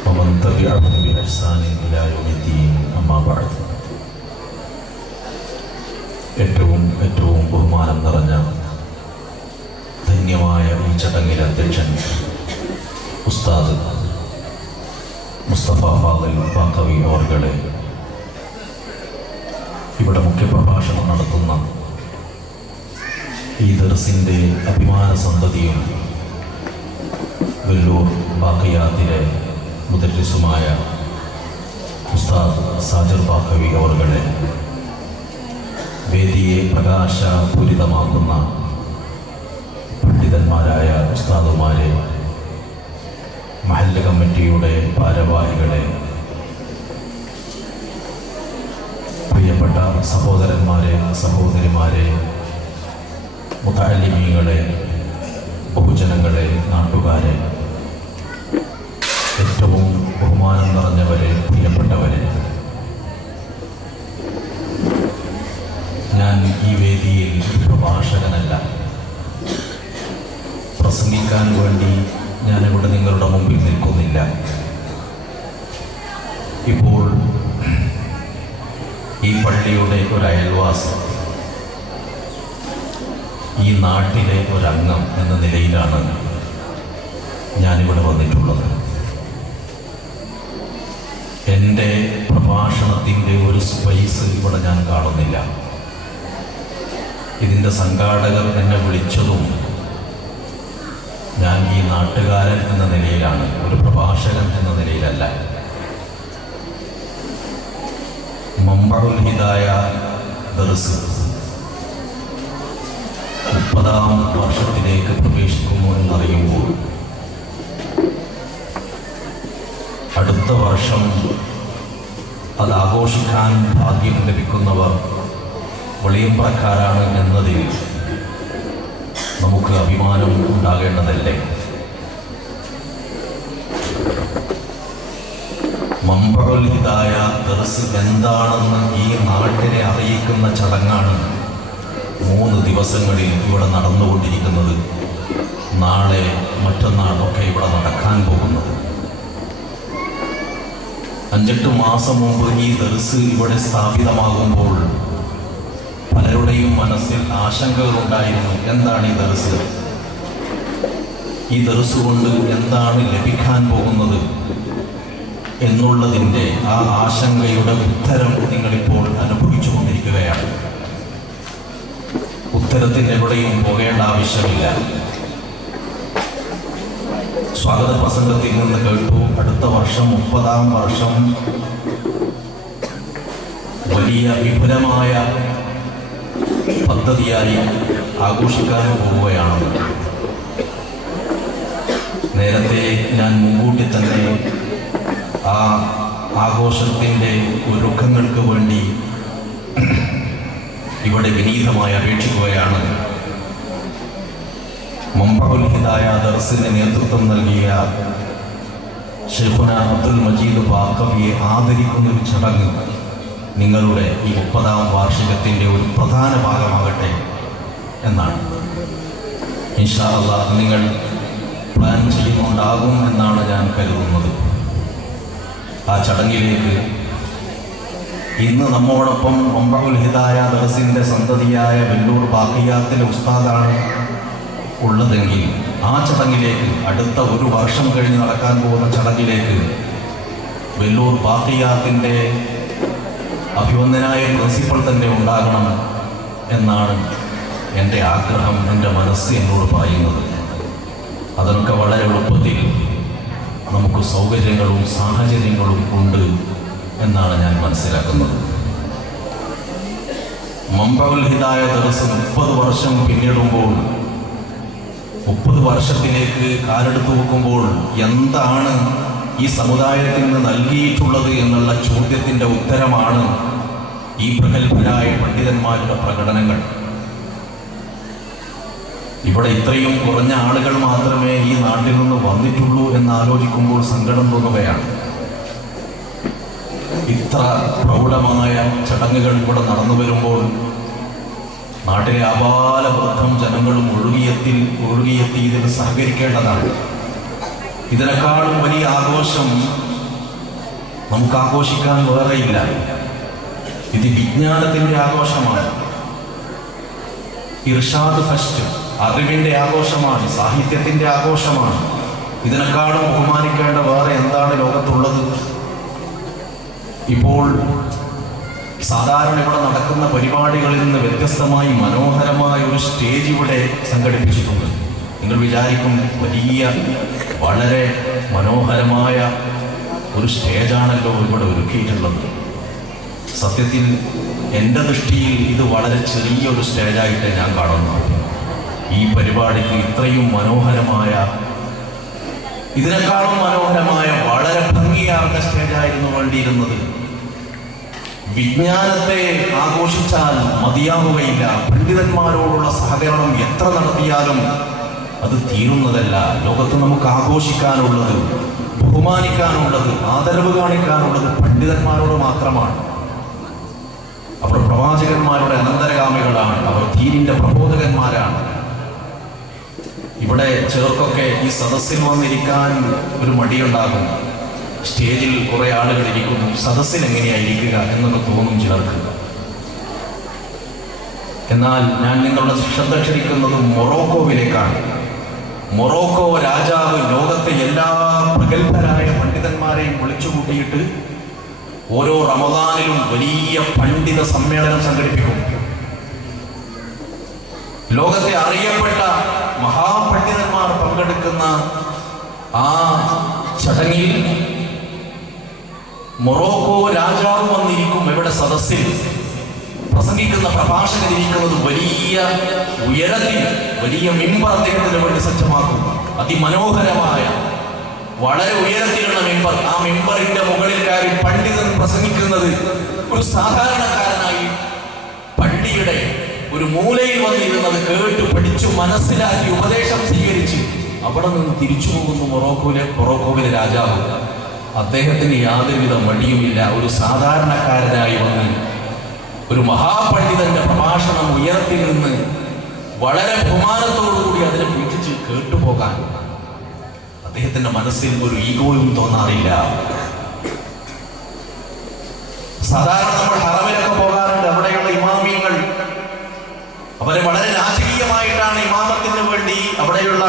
ومن تبعهم بإحسان إلى يوم الدين أما بعد. ഏറ്റവും ബഹുമാനം നിറഞ്ഞ ധന്യമായ ഈ ചടങ്ങിലെ അധ്യക്ഷൻ ഉസ്താദ് മുസ്തഫ ഫാദിൽ ബാക്കവി അവർകളെ, ഇവിടെ മുഖ്യപ്രഭാഷണം നടത്തുന്ന ഈ ദർസിൻ്റെ അഭിമാന സന്തതിയും വെല്ലൂർ ബാക്കിയാത്തിലെ മുദരിസുമായ ഉസ്താദ് സാജിർ ബാക്കവി അവർകളെ, വേദിയെ പ്രകാശപൂരിതമാക്കുന്ന പണ്ഡിതന്മാരായ ഉസ്താദുമാരെ, മഹല്ല് കമ്മിറ്റിയുടെ ഭാരവാഹികളെ, പ്രിയപ്പെട്ട സഹോദരന്മാരെ, സഹോദരിമാരെ, മുതഅല്ലിമീങ്ങളെ, ബഹുജനങ്ങളെ, നാട്ടുകാരെ, ഏറ്റവും ബഹുമാനം നിറഞ്ഞവരെ, പ്രിയപ്പെട്ടവരെ, ഞാൻ ഈ വേദിയിൽ പ്രഭാഷകനല്ല. പ്രസംഗിക്കാൻ വേണ്ടി ഞാനിവിടെ നിങ്ങളുടെ മുമ്പിൽ നിൽക്കുന്നില്ല. ഇപ്പോൾ ഈ പള്ളിയുടെ ഒരു അയൽവാസി, ഈ നാട്ടിലെ ഒരംഗം എന്ന നിലയിലാണ് ഞാനിവിടെ വന്നിട്ടുള്ളത്. എൻ്റെ പ്രഭാഷണത്തിൻ്റെ ഒരു സ്പേസ് ഇവിടെ ഞാൻ കാണുന്നില്ല. ഇതിൻ്റെ സംഘാടകർ എന്നെ വിളിച്ചതും ഞാൻ ഈ നാട്ടുകാരൻ എന്ന നിലയിലാണ്, ഒരു പ്രഭാഷകൻ എന്ന നിലയിലല്ല. മംബഉൽ ഹിദായ ദർസ് 30ാം വർഷത്തിലേക്ക് പ്രവേശിക്കുന്നു എന്നറിയുമ്പോൾ അടുത്ത വർഷം അത് ആഘോഷിക്കാൻ ഭാഗ്യം ലഭിക്കുന്നവർ വെളിയമ്പ്രക്കാരാണ് എന്നതിൽ നമുക്ക് അഭിമാനം ഉണ്ടാകേണ്ടതല്ലേ? മംബഉൽ ഹിദായ ദർസ് എന്താണെന്ന് ഈ നാട്ടിനെ അറിയിക്കുന്ന ചടങ്ങാണ് 3 ദിവസങ്ങളിൽ ഇവിടെ നടന്നുകൊണ്ടിരിക്കുന്നത്. നാളെ മറ്റന്നാളൊക്കെ ഇവിടെ നടക്കാൻ പോകുന്നത്. 5-8 മാസം മുമ്പ് ഈ ദർസ് ഇവിടെ സ്ഥാപിതമാകുമ്പോൾ പലരുടെയും മനസ്സിൽ ആശങ്കകളുണ്ടായിരുന്നു. എന്താണ് ഈ ദർസ്? ഈ ദർസ് കൊണ്ട് എന്താണ് ലഭിക്കാൻ പോകുന്നത് എന്നുള്ളതിൻ്റെ ആ ആശങ്കയുടെ ഉത്തരം നിങ്ങളിപ്പോൾ അനുഭവിച്ചു കൊണ്ടിരിക്കുകയാണ്. ഉത്തരത്തിന് എവിടെയും പോകേണ്ട ആവശ്യമില്ല. സ്വാഗത പ്രസംഗത്തിൽ നിന്ന് കേട്ടു, അടുത്ത വർഷം 30ാം വർഷം വലിയ വിപുലമായ പദ്ധതിയായി ആഘോഷിക്കാൻ പോവുകയാണ്. നേരത്തെ ഞാൻ മുൻകൂട്ടി തന്നെ ആ ആഘോഷത്തിൻ്റെ ഒരുക്കങ്ങൾക്ക് വേണ്ടി ഇവിടെ വിനീതമായി അപേക്ഷിക്കുകയാണ്. മംബഉൽ ഹിദായ ദർസിന് നേതൃത്വം നൽകിയ ശൈഖുന അബ്ദുൽ മജീദ് ബാക്കവിയെ ആദരിക്കുന്ന ഒരു ചടങ്ങ് നിങ്ങളുടെ ഈ 30ാം വാർഷികത്തിൻ്റെ ഒരു പ്രധാന ഭാഗമാകട്ടെ എന്നാണ്. ഇൻഷാ അല്ലാഹ് നിങ്ങൾ പ്ലാൻ ചെയ്യുന്നുണ്ടാകും എന്നാണ് ഞാൻ കരുതുന്നത്. ആ ചടങ്ങിലേക്ക് ഇന്ന് നമ്മോടൊപ്പം മംബഉൽ ഹിദായ ദർസിൻ്റെ സന്തതിയായ വെല്ലൂർ ബാക്കിയാത്തിലെ ഉസ്താദാണ് ഉള്ളതെങ്കിൽ ആ ചടങ്ങിലേക്ക്, അടുത്ത 1 വർഷം കഴിഞ്ഞ് നടക്കാൻ പോകുന്ന ചടങ്ങിലേക്ക് വെല്ലൂർ ബാക്കിയാത്തിൻ്റെ അഭിവന്ദനായ പ്രിൻസിപ്പൽ തന്നെ ഉണ്ടാകണം എന്നാണ് എൻ്റെ ആഗ്രഹം, എൻ്റെ മനസ്സ് എന്നോട് പറയുന്നത്. അതൊക്കെ വളരെ എളുപ്പത്തിൽ നമുക്ക് സൗകര്യങ്ങളും സാഹചര്യങ്ങളും ഉണ്ട് എന്നാണ് ഞാൻ മനസ്സിലാക്കുന്നത്. മംബഉൽ ഹിദായ ദർസ് 30 വർഷം പിന്നിടുമ്പോൾ 30 വർഷത്തിലേക്ക് കാലെടുത്ത് നോക്കുമ്പോൾ എന്താണ് ഈ സമുദായത്തിന് നൽകിയിട്ടുള്ളത് എന്നുള്ള ചോദ്യത്തിൻ്റെ ഉത്തരമാണ് ഈ പ്രഗത്ഭരായ പണ്ഡിതന്മാരുടെ പ്രകടനങ്ങൾ. ഇവിടെ ഇത്രയും കുറഞ്ഞ ആളുകൾ മാത്രമേ ഈ നാട്ടിൽ നിന്ന് വന്നിട്ടുള്ളൂ എന്ന് ആലോചിക്കുമ്പോൾ സങ്കടം തോന്നുകയാണ്. ഇത്ര പ്രൗഢമായ ചടങ്ങുകൾ ഇവിടെ നടന്നു വരുമ്പോൾ നാട്ടിലെ ആബാലവൃദ്ധം ജനങ്ങളും ഒഴുകിയെത്തി ഇതിന് സഹകരിക്കേണ്ടതാണ്. ഇതിനേക്കാളും വലിയ ആഘോഷം നമുക്ക് ആഘോഷിക്കാൻ വേറെയില്ല. ഇത് വിജ്ഞാനത്തിൻ്റെ ആഘോഷമാണ്, ഇർഷാദ് ഫെസ്റ്റ് അറിവിൻ്റെ ആഘോഷമാണ്, സാഹിത്യത്തിൻ്റെ ആഘോഷമാണ്. ഇതിനേക്കാളും ബഹുമാനിക്കേണ്ട വേറെ എന്താണ് ലോകത്തുള്ളത്? ഇപ്പോൾ സാധാരണ ഇവിടെ നടക്കുന്ന പരിപാടികളിൽ നിന്ന് വ്യത്യസ്തമായി മനോഹരമായ ഒരു സ്റ്റേജ് ഇവിടെ സംഘടിപ്പിച്ചിട്ടുണ്ട്. നിങ്ങൾ വിചാരിക്കും വലിയ വളരെ മനോഹരമായ ഒരു സ്റ്റേജാണല്ലോ ഇവിടെ ഒരുക്കിയിട്ടുള്ളത്. സത്യത്തിൽ എൻ്റെ ദൃഷ്ടിയിൽ ഇത് വളരെ ചെറിയൊരു സ്റ്റേജായിട്ട് ഞാൻ കാണുന്നു. ഈ പരിപാടിക്ക് ഇത്രയും മനോഹരമായ, ഇതിനേക്കാളും മനോഹരമായ വളരെ ഭംഗിയാർന്ന സ്റ്റേജായിരുന്നു വേണ്ടിയിരുന്നത്. വിജ്ഞാനത്തെ ആഘോഷിച്ചാൽ മതിയാവുകയില്ല. പണ്ഡിതന്മാരോടുള്ള സഹകരണം എത്ര നടത്തിയാലും അത് തീരുന്നതല്ല. ലോകത്ത് നമുക്ക് ആഘോഷിക്കാനുള്ളത്, ബഹുമാനിക്കാനുള്ളത്, ആദരവ് കാണിക്കാനുള്ളത് പണ്ഡിതന്മാരോട് മാത്രമാണ്. അവർ പ്രവാചകന്മാരുടെ അനന്തരഗാമികളാണ്, അവർ ദീനിന്റെ പ്രബോധകന്മാരാണ്. ഇവിടെ ചിലർക്കൊക്കെ ഈ സദസ്സിൽ വന്നിരിക്കാൻ ഒരു മടിയുണ്ടാകും. സ്റ്റേജിൽ കുറെ ആളുകൾ ഇരിക്കുന്നു, സദസ്സിൽ എങ്ങനെയായിരിക്കുക എന്നൊക്കെ തോന്നും ചിലർക്ക്. എന്നാൽ ഞാൻ നിങ്ങളുടെ ശ്രദ്ധ ക്ഷണിക്കുന്നത് മൊറോക്കോവിലേക്കാണ്. മൊറോക്കോ രാജാവ് ലോകത്തെ എല്ലാ പ്രഗത്ഭരായ പണ്ഡിതന്മാരെയും വിളിച്ചുകൂട്ടിയിട്ട് ഓരോ റമദാനിലും വലിയ പണ്ഡിത സമ്മേളനം സംഘടിപ്പിക്കും. ലോകത്തെ അറിയപ്പെട്ട മഹാപണ്ഡിതന്മാർ പങ്കെടുക്കുന്ന ആ ചടങ്ങിൽ മൊറോക്കോ രാജാവ് വന്നിരിക്കും. ഇവിടെ സദസ്സിൽ പ്രസംഗിക്കുന്ന പ്രഭാഷകൻ ഇരിക്കുന്നത് വലിയ ഉയരത്തിൽ, വലിയ മിമ്പർ അദ്ദേഹത്തിന് വേണ്ടി സജ്ജമാക്കും. അതിമനോഹരമായ വളരെ ഉയരത്തിലുള്ള മിമ്പർ. ആ മിമ്പറിന്റെ മുകളിൽ കയറി പണ്ഡിതൻ പ്രസംഗിക്കുന്നത് ഒരു സാധാരണക്കാരനായി പള്ളിയുടെ ഒരു മൂലയിൽ വന്നിരുന്നത് കേട്ട് പഠിച്ചു മനസ്സിലാക്കി ഉപദേശം സ്വീകരിച്ച് അവിടെ നിന്ന് തിരിച്ചു പോകുന്നു മൊറോക്കോവിലെ രാജാവ്. അദ്ദേഹത്തിന് യാതൊരുവിധ മടിയുമില്ല. ഒരു സാധാരണക്കാരനായി വന്ന് ഒരു മഹാപണ്ഡിതന്റെ പ്രഭാഷണം ഉയരത്തിൽ നിന്ന് വളരെ ബഹുമാനത്തോടുകൂടി അതിനെ വീക്ഷിച്ച് കേട്ടുപോകാൻ അദ്ദേഹത്തിന്റെ മനസ്സിൽ ഒരു ഈഗോയും തോന്നാറില്ല. സാധാരണ നമ്മൾ ഹറമിലൊക്കെ പോകാറുണ്ട്. അവിടെയുള്ള ഇമാമിയങ്ങൾ അവരെ വളരെ രാജകീയമായിട്ടാണ് ഇമാമത്തിന് വേണ്ടി അവിടെയുള്ള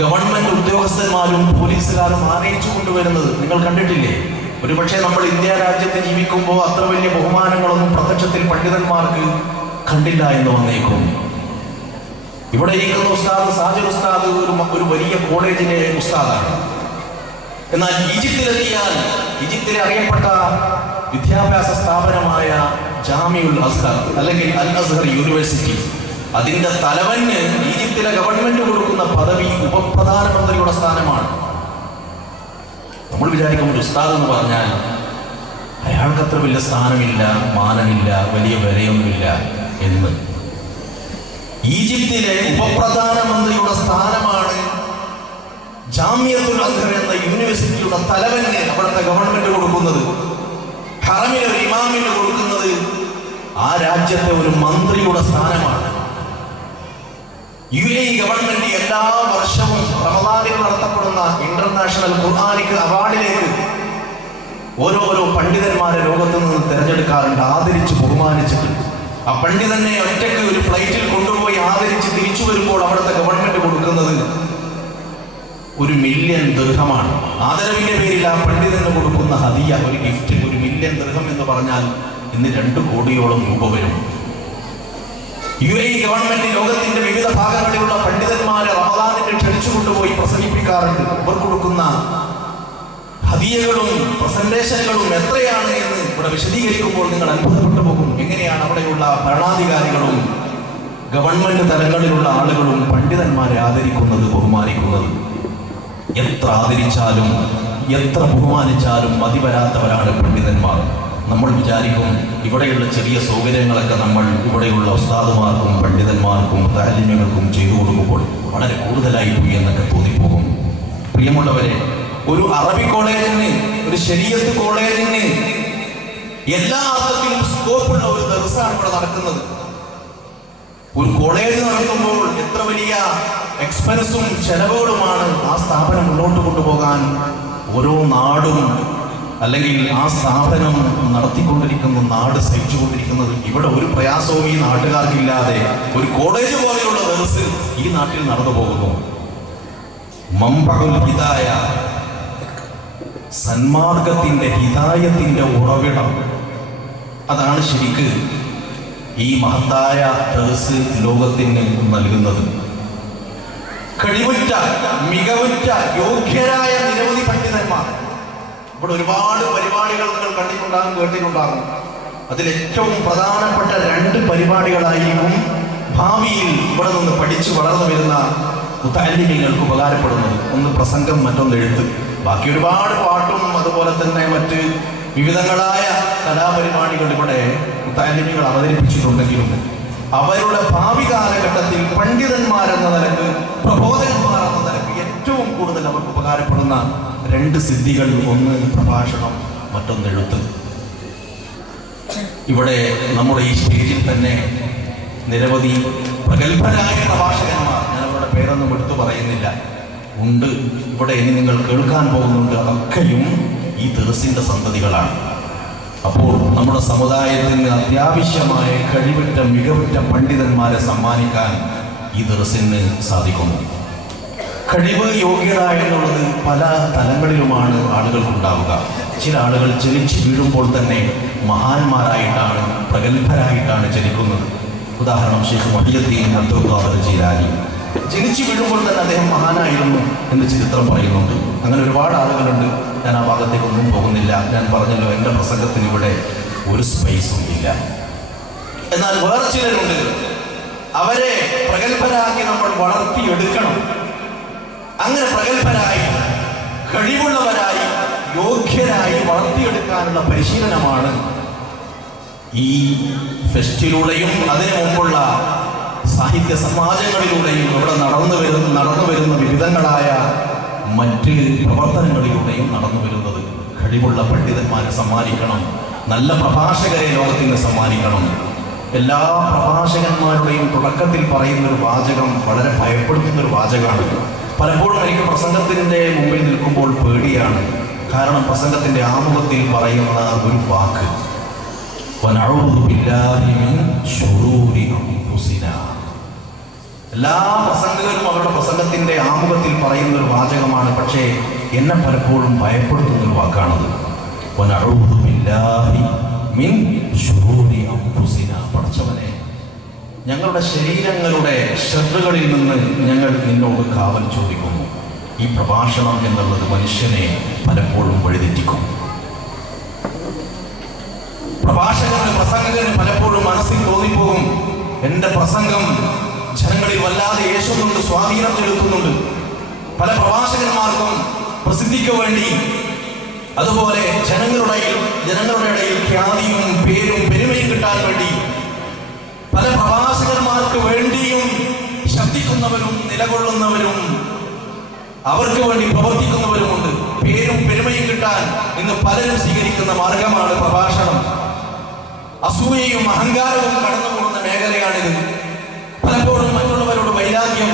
ഗവൺമെന്റ് ഉദ്യോഗസ്ഥന്മാരും പോലീസുകാരും ആനയിച്ചു കൊണ്ടുവരുന്നത് നിങ്ങൾ കണ്ടിട്ടില്ലേ? ഒരുപക്ഷെ നമ്മൾ ഇന്ത്യ രാജ്യത്ത് ജീവിക്കുമ്പോൾ അത്ര വലിയ ബഹുമാനങ്ങളൊന്നും പ്രത്യക്ഷത്തിൽ പണ്ഡിതന്മാർക്ക് കണ്ടില്ല എന്ന് വന്നേക്കും. ഇവിടെ ഇരിക്കുന്ന ഉസ്താദ് സാജിദ് ഉസ്താദ് ഒരു വലിയ കോളേജിലെ ഉസ്താദാണ്. എന്നാൽ ഈജിപ്തിലെത്തിയാൽ ഈജിപ്തിലെ അറിയപ്പെട്ട വിദ്യാഭ്യാസ സ്ഥാപനമായ ജാമിഉൽ അസ്ഹർ അല്ലെങ്കിൽ അൽ അസ്ഹർ യൂണിവേഴ്സിറ്റി, അതിന്റെ തലവന് ഈജിപ്തിലെ ഗവൺമെന്റ് കൊടുക്കുന്ന പദവി ഉപപ്രധാനമന്ത്രിയുടെ സ്ഥാനമാണ്. നമ്മൾ വിചാരിക്കും ഒരു ഉസ്താദ് എന്ന് പറഞ്ഞാൽ അയാൾക്ക് അത്ര വലിയ സ്ഥാനമില്ല, മാനമില്ല, വലിയ വിലയൊന്നുമില്ല എന്ന്. ഈജിപ്തിലെ ഉപപ്രധാനമന്ത്രിയുടെ സ്ഥാനമാണ് ജാമിയത്തുൽ അസ്ഹർ എന്ന യൂണിവേഴ്സിറ്റിയുടെ തലവന് അവിടുത്തെ ഗവൺമെന്റ് കൊടുക്കുന്നത്. ഹറമിലെ ഒരു ഇമാമിന് കൊടുക്കുന്നത് ആ രാജ്യത്തെ ഒരു മന്ത്രിയുടെ സ്ഥാനമാണ്. UAE ഗവൺമെന്റ് എല്ലാ വർഷവും റമദാനിൽ നടത്തപ്പെടുന്ന ഇന്റർനാഷണൽ ഖുർആനിക് അവാർഡിലേക്ക് ഓരോരോ പണ്ഡിതന്മാരെ ലോകത്ത് നിന്ന് തിരഞ്ഞെടുക്കാറുണ്ട്, ആദരിച്ച് ബഹുമാനിച്ചിട്ട്. ആ പണ്ഡിതനെ ഒറ്റയ്ക്ക് ഒരു ഫ്ലൈറ്റിൽ കൊണ്ടുപോയി ആദരിച്ച് തിരിച്ചു വരുമ്പോൾ അവിടുത്തെ ഗവൺമെന്റ് കൊടുക്കുന്നത് 1 മില്യൺ ദിർഹമാണ്. ആദരവിന്റെ പേരിൽ ആ പണ്ഡിതന് കൊടുക്കുന്ന ഹദിയ, ഒരു ഗിഫ്റ്റ്, 1 മില്യൺ ദിർഹം എന്ന് പറഞ്ഞാൽ ഇന്ന് 2 കോടിയോളം രൂപ വരും. UAE ഗവൺമെന്റ് ലോകത്തിന്റെ വിവിധ ഭാഗങ്ങളിലുള്ള പണ്ഡിതന്മാരെ റമദാനിൽ ക്ഷണിച്ചു കൊണ്ടുപോയി പ്രസംഗിപ്പിക്കാറുണ്ട്. അവർ കൊടുക്കുന്ന ഹദിയകളും പ്രസന്റേഷനുകളും എത്രയാണ് എന്ന് ഇവിടെ വിശദീകരിക്കുമ്പോൾ നിങ്ങൾ അത്ഭുതപ്പെട്ടു പോകും. എങ്ങനെയാണ് അവിടെയുള്ള ഭരണാധികാരികളും ഗവൺമെന്റ് തലങ്ങളിലുള്ള ആളുകളും പണ്ഡിതന്മാരെ ആദരിക്കുന്നത്, ബഹുമാനിക്കുന്നത്. എത്ര ആദരിച്ചാലും എത്ര ബഹുമാനിച്ചാലും മതി വരാത്തവരാണ് പണ്ഡിതന്മാർ. നമ്മൾ വിചാരിക്കും ഇവിടെയുള്ള ചെറിയ സൗകര്യങ്ങളൊക്കെ നമ്മൾ ഇവിടെയുള്ള ഉസ്താദുമാർക്കും പണ്ഡിതന്മാർക്കും താലിമ്യങ്ങൾക്കും ചെയ്തു കൊടുക്കുമ്പോൾ വളരെ കൂടുതലായി പോയി എന്നൊക്കെ തോന്നിപ്പോകും. പ്രിയമുള്ളവരെ, ഒരു അറബി കോളേജിന്, ഒരു ശരീഅത്ത് കോളേജിന് എല്ലാ അർത്ഥത്തിലും സ്കോപ്പുള്ള ഒരു ദർസാണ് ഇവിടെ നടക്കുന്നത്. ഒരു കോളേജ് നടത്തുമ്പോൾ എത്ര വലിയ എക്സ്പെൻസും ചെലവുകളുമാണ് ആ സ്ഥാപനം മുന്നോട്ട് കൊണ്ടുപോകാൻ ഓരോ നാടും അല്ലെങ്കിൽ ആ സ്ഥാപനം നടത്തിക്കൊണ്ടിരിക്കുന്ന നാട് സഹിച്ചുകൊണ്ടിരിക്കുന്നത്. ഇവിടെ ഒരു പ്രയാസവും ഈ നാട്ടുകാർക്കില്ലാതെ ഒരു കോളേജ് പോലെയുള്ള ദർസ് ഈ നാട്ടിൽ നടന്നു പോകുന്നു. മംബഉൽ ഹിദായ, സന്മാർഗത്തിന്റെ ഹിദായത്തിന്റെ ഉറവിടം, അതാണ് ശരിക്ക് ഈ മഹത്തായ ദർസ് ലോകത്തിന് നൽകുന്നത്. കഴിവുറ്റ, മികവുറ്റ, യോഗ്യരായ നിരവധി പണ്ഡിതന്മാർ. ഇവിടെ ഒരുപാട് പരിപാടികൾ നിങ്ങൾ കണ്ടിട്ടുണ്ടാകും, കേട്ടിട്ടുണ്ടാകും. അതിലേറ്റവും പ്രധാനപ്പെട്ട 2 പരിപാടികളായിരിക്കും ഭാവിയിൽ ഇവിടെ നിന്ന് പഠിച്ചു വളർന്നു വരുന്ന മുതഅല്ലിമീങ്ങൾക്ക് ഉപകാരപ്പെടുന്നത്. ഒന്ന് പ്രസംഗം, മറ്റൊന്ന് എഴുത്ത്. ബാക്കി ഒരുപാട് പാട്ടും അതുപോലെ തന്നെ മറ്റ് വിവിധങ്ങളായ കലാപരിപാടികൾ ഇവിടെ മുതഅല്ലിമീങ്ങൾ അവതരിപ്പിച്ചിട്ടുണ്ടെങ്കിലും അവരുടെ ഭാവി കാലഘട്ടത്തിൽ പണ്ഡിതന്മാരെന്ന നിലക്ക്, പ്രബോധകന്മാർ എന്ന നിലക്ക് ഏറ്റവും കൂടുതൽ അവർക്ക് ഉപകാരപ്പെടുന്ന 2 സിദ്ധികൾ, ഒന്ന് പ്രഭാഷണം, മറ്റൊന്ന് എഴുത്ത്. ഇവിടെ നമ്മുടെ ഈ സ്റ്റേജിൽ തന്നെ നിരവധി പ്രഗത്ഭരായ പ്രഭാഷകന്മാർ, ഞാൻ അവരുടെ പേരൊന്നും എടുത്തു പറയുന്നില്ല, ഉണ്ട്. ഇവിടെ ഇനി നിങ്ങൾ കേൾക്കാൻ പോകുന്നുണ്ട്. അതൊക്കെയും ഈ ദർസിന്റെ സന്തതികളാണ്. അപ്പോൾ നമ്മുടെ സമുദായത്തിന് അത്യാവശ്യമായ കഴിവുറ്റ, മികവുറ്റ പണ്ഡിതന്മാരെ സമ്മാനിക്കാൻ ഈ ദർസിന് സാധിക്കുന്നു. കഴിവ്, യോഗ്യത എന്നുള്ളത് പല തലങ്ങളിലുമാണ് ആളുകൾക്കുണ്ടാവുക. ചില ആളുകൾ ജനിച്ചു വീഴുമ്പോൾ തന്നെ മഹാന്മാരായിട്ടാണ്, പ്രഗത്ഭരായിട്ടാണ് ജനിക്കുന്നത്. ഉദാഹരണം ഷെയ്ഖ് മുഹിയുദ്ദീൻ അബ്ദുൽ ഖാദിർ ജീലാനി. ജനിച്ചു വീഴുമ്പോൾ തന്നെ അദ്ദേഹം മഹാനായിരുന്നു എന്ന് ചരിത്രം പറയുന്നുണ്ട്. അങ്ങനെ ഒരുപാട് ആളുകളുണ്ട്. ഞാൻ ആ ഭാഗത്തേക്കൊന്നും പോകുന്നില്ല. ഞാൻ പറഞ്ഞല്ലോ, എൻ്റെ പ്രസംഗത്തിന് ഇവിടെ ഒരു സ്പേസും ഇല്ല. എന്നാൽ വേറെ ചിലരുണ്ട്, അവരെ പ്രഗത്ഭരാക്കി നമ്മൾ വളർത്തിയെടുക്കണം. അങ്ങനെ പ്രഗത്ഭരായി, കഴിവുള്ളവരായി, യോഗ്യരായി വളർത്തിയെടുക്കാനുള്ള പരിശീലനമാണ് ഈ ഫെസ്റ്റിലൂടെയും അതിനു മുമ്പുള്ള സാഹിത്യ സമാജങ്ങളിലൂടെയും ഇവിടെ നടന്നു വരുന്ന വിവിധങ്ങളായ മറ്റ് പ്രവർത്തനങ്ങളിലൂടെയും നടന്നു വരുന്നത്. കഴിവുള്ള പണ്ഡിതന്മാരെ സമ്മാനിക്കണം, നല്ല പ്രഭാഷകരെ ലോകത്തിന് സമ്മാനിക്കണം. എല്ലാ പ്രഭാഷകന്മാരുടെയും തുടക്കത്തിൽ പറയുന്നൊരു വാചകം വളരെ ഭയപ്പെടുത്തുന്നൊരു വാചകമാണ്. പലപ്പോഴും എനിക്ക് പ്രസംഗത്തിൻ്റെ മുമ്പിൽ നിൽക്കുമ്പോൾ പേടിയാണ്. കാരണം പ്രസംഗത്തിൻ്റെ ആമുഖത്തിൽ പറയുന്ന ഒരു വാക്ക്, വനഊദു ബില്ലാഹി മിൻ ശുറൂരി അൻഫുസിനാ. എല്ലാ പ്രസംഗകരും അവരുടെ പ്രസംഗത്തിൻ്റെ ആമുഖത്തിൽ പറയുന്ന ഒരു വാചകമാണ്. പക്ഷേ എന്നെ പലപ്പോഴും ഭയപ്പെടുത്തുന്നൊരു വാക്കാണത്. വനഊദു ബില്ലാഹി മിൻ ശുറൂരി അൻഫുസിനാ. പടച്ചവനെ, ഞങ്ങളുടെ ശരീരങ്ങളുടെ ഷർറുകളിൽ നിന്ന് ഞങ്ങൾ നിന്നോട് കാവൽ ചോദിക്കുന്നു. ഈ പ്രഭാഷണം എന്നുള്ളത് മനുഷ്യനെ പലപ്പോഴും വഴിതെറ്റിക്കും. പ്രഭാഷകന്, പ്രസംഗകന് പലപ്പോഴും മനസ്സിൽ തോന്നിപ്പോകും, എൻ്റെ പ്രസംഗം ജനങ്ങളിൽ വല്ലാതെ യേശുന്നുണ്ട്, സ്വാധീനം ചെലുത്തുന്നുണ്ട്. പല പ്രഭാഷകന്മാർക്കും പ്രസിദ്ധിക്ക് വേണ്ടി, അതുപോലെ ജനങ്ങളുടെ ഇടയിൽ ഖ്യാതിയും പേരും പെരുമയും കിട്ടാൻ വേണ്ടി പല പ്രഭാഷകന്മാർക്ക് വേണ്ടിയും ശബ്ദിക്കുന്നവരും നിലകൊള്ളുന്നവരും അവർക്ക് വേണ്ടി പ്രവർത്തിക്കുന്നവരുമുണ്ട്. പേരും പെരുമയും കിട്ടാൻ ഇന്ന് പലരും സ്വീകരിക്കുന്ന മാർഗമാണ് പ്രഭാഷണം. അസൂയയും അഹങ്കാരവും കടന്നുകൂടുന്ന മേഖലയാണിത്. പലപ്പോഴും മറ്റുള്ളവരോട് വൈരാഗ്യം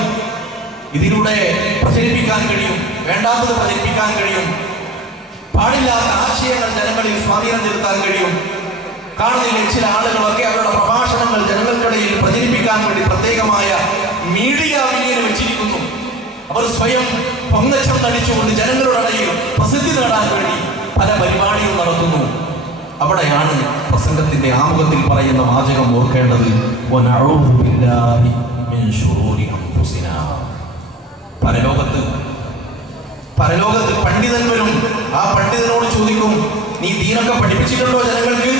ഇതിലൂടെ പ്രചരിപ്പിക്കാൻ കഴിയും, വേണ്ടാത്തത് പ്രചരിപ്പിക്കാൻ കഴിയും, പാടില്ലാത്ത ആശയങ്ങൾ ജനങ്ങളിൽ സ്വാധീനം ചെലുത്താൻ കഴിയും. കാണുന്നില്ലേ, ചില ആളുകളൊക്കെ അവരുടെ പ്രഭാഷണങ്ങൾ ജനങ്ങൾക്കിടയിൽ പ്രചരിപ്പിക്കാൻ വേണ്ടി പ്രത്യേകമായ മീഡിയ വിനിയോഗം വെച്ചിരിക്കുന്നു. അവർ സ്വയം പൊങ്ങച്ചം നടിച്ചുകൊണ്ട് ജനങ്ങളുടെ ഇടയിൽ പ്രസിദ്ധി നേടാൻ വേണ്ടി പല പരിപാടികളും നടത്തുന്നു. അവിടെയാണ് പ്രസംഗത്തിന്റെ ആമുഖത്തിൽ പറയുന്ന വാചകം ഓർക്കേണ്ടത്. പരലോകത്ത് പണ്ഡിതൻ വരും. ആ പണ്ഡിതനോട് ചോദിക്കും, നീ ദീനൊക്കെ പഠിപ്പിച്ചിട്ടുണ്ടോ ജനങ്ങൾക്ക്?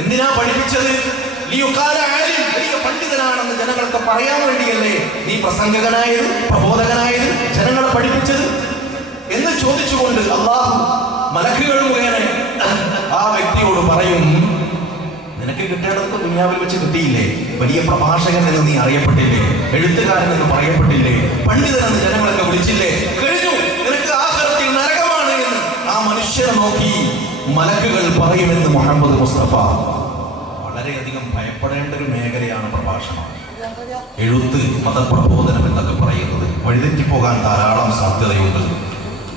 എന്തിനാ പഠിപ്പിച്ചത്? വലിയ പണ്ഡിതനാണെന്ന് ജനങ്ങൾക്ക് പറയാൻ വേണ്ടിയല്ലേ നീ പ്രസംഗകനായത്, പ്രബോധകനായത്, ജനങ്ങളെ പഠിപ്പിച്ചത് എന്ന് ചോദിച്ചുകൊണ്ട് അല്ലാഹു മലക്കുകൾ മുഖേന ആ വ്യക്തിയോട് പറയും, നിനക്ക് കിട്ടേണ്ടതൊക്കെ ദുനിയാവിൽ വെച്ച് കിട്ടിയില്ലേ? വലിയ പ്രഭാഷകൻ എന്ന് നീ അറിയപ്പെട്ടില്ലേ? എഴുത്തുകാരൻ എന്ന് പറയപ്പെട്ടില്ലേ? പണ്ഡിതൻ എന്ന് ജനങ്ങളൊക്കെ വിളിച്ചില്ലേ? കഴിഞ്ഞു, നിനക്ക് ആഖിറത്തിൽ നരകമാണ് എന്ന് ആ മനുഷ്യനെ നോക്കി മലക്കുകൾ പറയുമെന്ന് മുഹമ്മദ് മുസ്തഫ. വളരെയധികം ഭയപ്പെടേണ്ട ഒരു മേഖലയാണ് പ്രഭാഷണം. എഴുത്ത്, മതപ്രബോധനം എന്നൊക്കെ പറയുന്നത് വഴിതെറ്റിപ്പോകാൻ ധാരാളം സാധ്യതയുണ്ട്.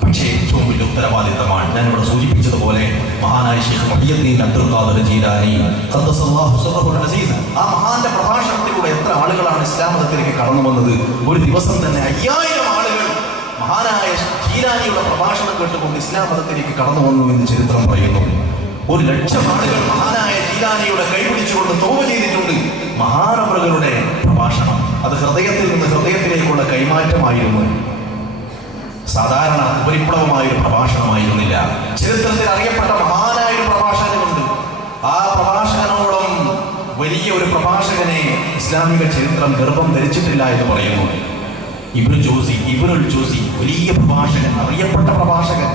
പക്ഷേ ഏറ്റവും വലിയ ഉത്തരവാദിത്തമാണ് ഞാൻ ഇവിടെ സൂചിപ്പിച്ചതുപോലെ മഹാനായ ശൈഖ് മുഹയ്യിദ്ദീൻ അബ്ദുൽ ഖാദിർ ജീലാനി ഖദ്ദസല്ലാഹു സിർറഹുൽ അസീസ്, ആ മഹാന്റെ പ്രഭാഷണത്തിലൂടെ എത്ര ആളുകളാണ് ഇസ്ലാം മതത്തിലേക്ക് കടന്നു വന്നത്? ഒരു ദിവസം തന്നെ 5000 ആളുകൾ മഹാനായ ജീലാനിയുടെ പ്രഭാഷണം കേട്ടുകൊണ്ട് ഇസ്ലാം മതത്തിലേക്ക് കടന്നു വന്നു എന്ന് ചരിത്രം പറയുന്നു. 1,00,000 ആളുകൾ മഹാനായ ജീലാനിയുടെ കൈപിടിച്ചുകൊണ്ട് തൗബ ചെയ്തിട്ടുണ്ട്. മഹാനവറുകളുടെ പ്രഭാഷണം അത് ഹൃദയത്തിൽ നിന്ന് ഹൃദയത്തിലേക്കുള്ള കൈമാറ്റമായിരുന്നു. സാധാരണ ഉപരിപ്ലവമായൊരു പ്രഭാഷണമായിരുന്നില്ല. ചരിത്രത്തിൽ അറിയപ്പെട്ട മഹാനായൊരു പ്രഭാഷകനുണ്ട്. ആ പ്രഭാഷകനോളം വലിയ ഒരു പ്രഭാഷകനെ ഇസ്ലാമിക ചരിത്രം ഗർഭം ധരിച്ചിട്ടില്ല എന്ന് പറയുന്നു. ഇബ്നുൽ ജൗസി വലിയ പ്രഭാഷകൻ, അറിയപ്പെട്ട പ്രഭാഷകൻ.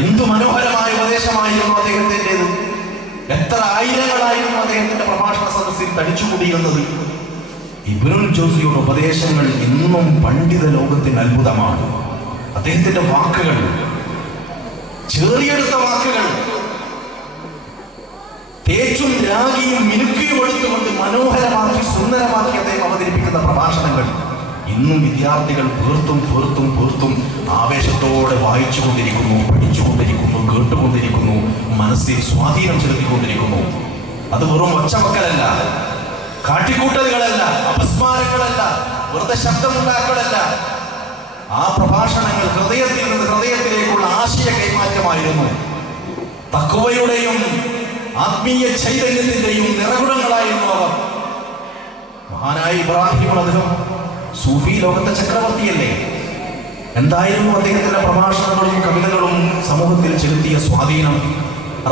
എന്തു മനോഹരമായ ഉപദേശമായിരുന്നു അദ്ദേഹത്തിൻ്റെത്! എത്ര ആയിരങ്ങളായിരുന്നു അദ്ദേഹത്തിന്റെ പ്രഭാഷണ സദസ്സിൽ തടിച്ചുകൂടിയിരുന്നത്! ഇബ്നുൽ ജൗസിയുടെ ഉപദേശങ്ങൾ ഇന്നും പണ്ഡിത ലോകത്തിന് അത്ഭുതമാണ്. അദ്ദേഹത്തിന്റെ വാക്കുകൾ, ചേറിയെടുത്ത വാക്കുകൾ, തേച്ചും രാഗിയും മിനുക്കിയും എടുത്തുകൊണ്ട് മനോഹരമാക്കി സുന്ദരമാക്കി അദ്ദേഹം അവതരിപ്പിക്കുന്ന പ്രഭാഷണങ്ങൾ ഇന്നും വിദ്യാർത്ഥികൾ പേർത്തും ആവേശത്തോടെ വായിച്ചുകൊണ്ടിരിക്കുന്നു, പഠിച്ചുകൊണ്ടിരിക്കുന്നു, കേട്ടുകൊണ്ടിരിക്കുന്നു, മനസ്സിൽ സ്വാധീനം ചെലുത്തിക്കൊണ്ടിരിക്കുന്നു. അത് വെറും ഒച്ചവക്കലല്ല, കാട്ടിക്കൂട്ടലുകളല്ല, അപസ്മാരങ്ങളല്ല, വെറുതെ ശബ്ദമുണ്ടാക്കലല്ല. ആ പ്രഭാഷണങ്ങൾ ഹൃദയത്തിൽ നിന്ന് ഹൃദയത്തിലേക്കുള്ള ആശയ കൈമാറ്റമായിരുന്നു. തഖ്വയുടെയും ആത്മീയ ചൈതന്യത്തിന്റെയും നിറകുടങ്ങളായിരുന്നു അവർ. മഹാനായ ഇബ്രാഹിം അദ്ദേഹം സൂഫി ലോകത്തെ ചക്രവർത്തിയല്ലേ? എന്തായിരുന്നു അദ്ദേഹത്തിന്റെ പ്രഭാഷണങ്ങളും കവിതകളും സമൂഹത്തിൽ ചെലുത്തിയ സ്വാധീനം?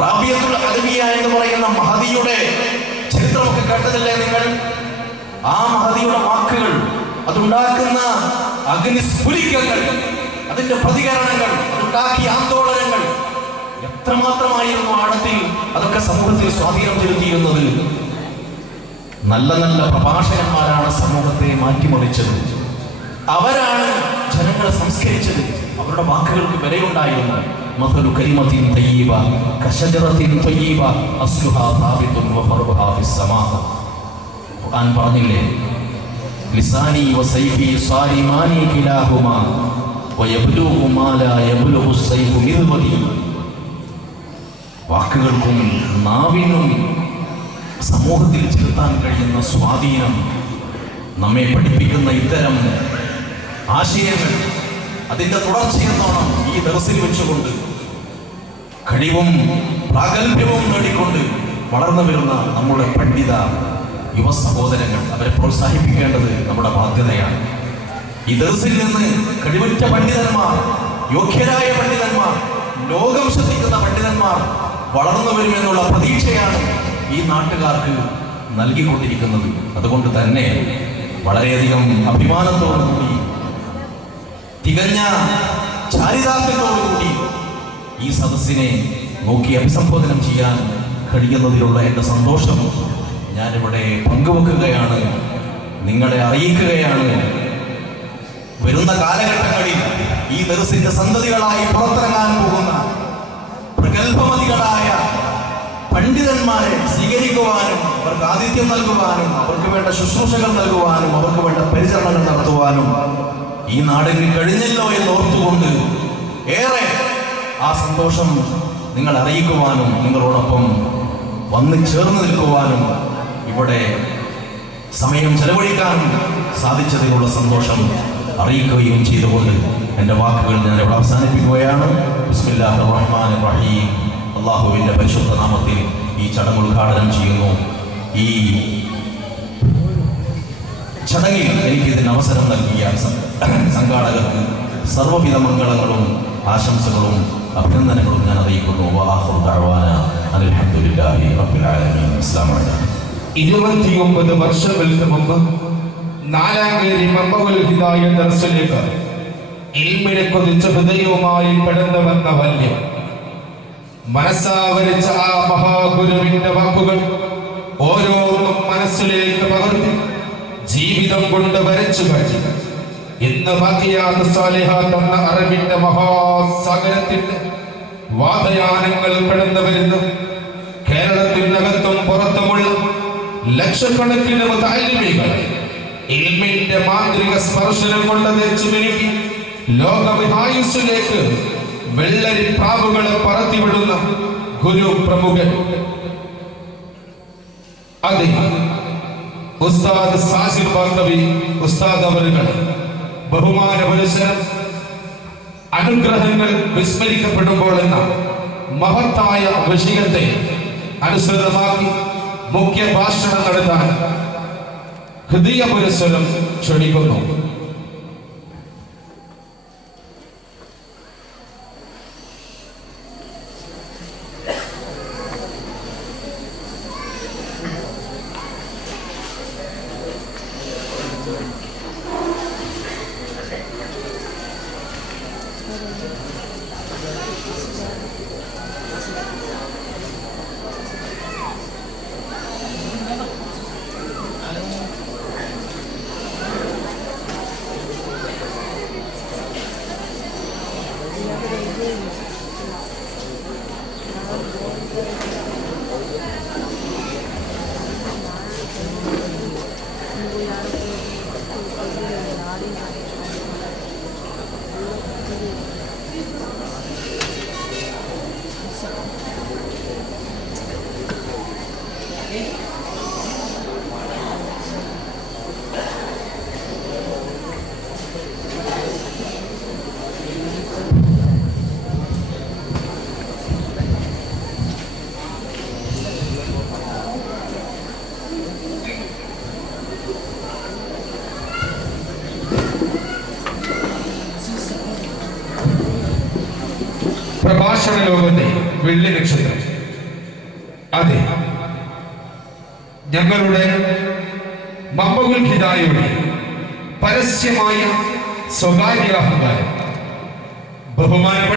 റാബിയത്തുൽ അദവിയ എന്ന് പറയുന്ന മഹദിയുടെ ചരിത്രമൊക്കെ കേട്ടതല്ലേ നിങ്ങൾ? ആ മഹദിയുടെ വാക്കുകൾ, അതുണ്ടാക്കുന്ന അഗ്നിസ്ഫുലിംഗങ്ങൾ, അതിന്റെ പ്രതികരണങ്ങൾ, അതുണ്ടാക്കിയ ആന്തോളനങ്ങൾ എത്രമാത്രമായിരുന്നു ആഴത്തിൽ അതൊക്കെ സമൂഹത്തിൽ സ്വാധീനം ചെലുത്തിയിരുന്നത്. നല്ല നല്ല പ്രഭാഷകന്മാരാണ് സമൂഹത്തെ മാറ്റിമറിച്ചത്. അവരാണ് ജനങ്ങളെ സംസ്കരിച്ചത്. അവരുടെ വാക്കുകൾക്ക് വിലയുണ്ടായിരുന്നു. മഥലു കലിമത്തിൻ തയ്യിബ കശജറത്തിൻ തയ്യിബ അസ്ലുഹാ സാബിതുൻ വഫർഉഹാ ഫിസ്സമാ. ഖുർആൻ പറഞ്ഞില്ലേ, ലിസാനി വസൈഫി സാരിമാനി കിലാഹുമാ വയബ്ലുഗു മാ ലാ യബ്ലുഗു സൈഫു മിൽവദി. വാക്കുകൾക്കും നാവിനും സമൂഹത്തിൽ ചെലുത്താൻ കഴിയുന്ന സ്വാധീനം നമ്മെ പഠിപ്പിക്കുന്ന ഇത്തരം ആശയങ്ങൾ, അതിന്റെ തുടർച്ചയെന്നോണം ഈ ദർസിൽ വെച്ചുകൊണ്ട് കഴിവും പ്രാഗൽഭ്യവും നേടിക്കൊണ്ട് വളർന്നു വരുന്ന നമ്മുടെ പണ്ഡിത യുവ സഹോദരങ്ങൾ, അവരെ പ്രോത്സാഹിപ്പിക്കേണ്ടത് നമ്മുടെ ബാധ്യതയാണ്. ഈ ദർസിൽ നിന്ന് കഴിവുറ്റ പണ്ഡിതന്മാർ, യോഗ്യരായ പണ്ഡിതന്മാർ, ലോകം ശ്രദ്ധിക്കുന്ന പണ്ഡിതന്മാർ വളർന്നു വരുമെന്നുള്ള പ്രതീക്ഷയാണ് ഈ നാട്ടുകാർക്ക് നൽകിക്കൊണ്ടിരിക്കുന്നത്. അതുകൊണ്ട് തന്നെ വളരെയധികം അഭിമാനത്തോടുകൂടി, തികഞ്ഞ ചാരിതാർത്ഥ്യത്തോടുകൂടി ഈ സദസ്സിനെ നോക്കി അഭിസംബോധനം ചെയ്യാൻ കഴിയുന്നതിലുള്ള എൻ്റെ സന്തോഷം ഞാനിവിടെ പങ്കുവെക്കുകയാണ്, നിങ്ങളെ അറിയിക്കുകയാണ്. വരുന്ന കാലഘട്ടങ്ങളിൽ ഈ ദർസിന്റെ സന്തതികളായി പുറത്തിറങ്ങാൻ പോകുന്ന പ്രഗത്ഭമതികളായ പണ്ഡിതന്മാരെ സ്വീകരിക്കുവാനും അവർക്ക് ആതിഥ്യം നൽകുവാനും അവർക്ക് വേണ്ട ശുശ്രൂഷകൾ നൽകുവാനും അവർക്ക് വേണ്ട പരിചരണങ്ങൾ നടത്തുവാനും ഈ നാടിന് കഴിഞ്ഞല്ലോ എന്ന് ഓർത്തുകൊണ്ട് ഏറെ ആ സന്തോഷം നിങ്ങൾ അറിയിക്കുവാനും നിങ്ങളോടൊപ്പം വന്ന് ചേർന്ന് നിൽക്കുവാനും ഇവിടെ സമയം ചെലവഴിക്കാനും സാധിച്ചതിനുള്ള സന്തോഷം അറിയിക്കുകയും ചെയ്തുകൊണ്ട് എൻ്റെ വാക്കുകൾ ഞാൻ ഇവിടെ അവസാനിപ്പിക്കുകയാണ്. ബിസ്മില്ലാഹിർ റഹ്മാനിർ റഹീം. അല്ലാഹുവിൻ്റെ പരിശുദ്ധ നാമത്തിൽ ഈ ചടങ്ങ് ഉദ്ഘാടനം ചെയ്യുന്നു. ഈ ചടങ്ങിൽ എനിക്കിതിന് അവസരം നൽകിയ സംഘാടകർക്ക് സർവ്വവിധ മംഗളങ്ങളും ആശംസകളും അഭിനന്ദനങ്ങളും ഞാൻ അറിയിക്കുന്നു. വആഖിറു ദഅവാനാ അൽഹംദുലില്ലാഹി റബ്ബിൽ ആലമീൻ. അസ്സലാമു അലൈക്കും. 29 വർഷങ്ങൾക്ക് മുമ്പ് നാലാങ്കേരി മമ്പകുൽ ഹിദായ ദർസിലേക്ക് ഇൽമിനെ കൊതിച്ച ഹൃദയവുമായി കടന്നു വന്ന വല്യ മനസ്സാവരിച്ച ആ മഹാഗുരുവിന്റെ വാക്കുകൾ ഓരോന്നും മനസ്സിലേക്ക് പകർത്തി ജീവിതം കൊണ്ട് വരച്ചു കാട്ടി ഇന്ന് ബാക്കിയാത്ത സാലിഹാത്ത് എന്ന അറിവിന്റെ മഹാസാഗരത്തിന്റെ വാതയാനങ്ങൾ കടന്നു വരുന്നു. കേരളത്തിനകത്തും പുറത്തുമുള്ള ലക്ഷക്കണക്കിന് മുതഅല്ലിമീങ്ങൾ ഇൽമിന്റെ മാന്ത്രിക സ്പർശനം കൊണ്ട് തേച്ചുമിനുക്കി ലോകവിഹായുസ്സിലേക്ക് വെള്ളരി പ്രാവുകളെ പറത്തിവിടുന്ന ഗുരു പ്രമുഖൻ അതെ ഉസ്താദ് സാസിർ ബാക്കവി ഉസ്താദ് അവരുകൾ ബഹുമാന പുരസ്സരം അനുഗ്രഹങ്ങൾ വിസ്മരിക്കപ്പെടുമ്പോൾ എന്ന മഹത്തായ വിഷയത്തെ അനുസൃതമാക്കി മുഖ്യ ഭാഷണം നടത്താൻ ഹൃദയ പുരസ്സരം ക്ഷണിക്കുന്നു. പ്രഭാഷണ ലോകത്തെ വെള്ളി നക്ഷത്രം അതെ ഞങ്ങളുടെ മമ്പകുൽ ഹിദായയുടെ പരസ്യമായ സ്വകാര്യ അഹങ്കാരം ബഹുമാനപ്പെട്ട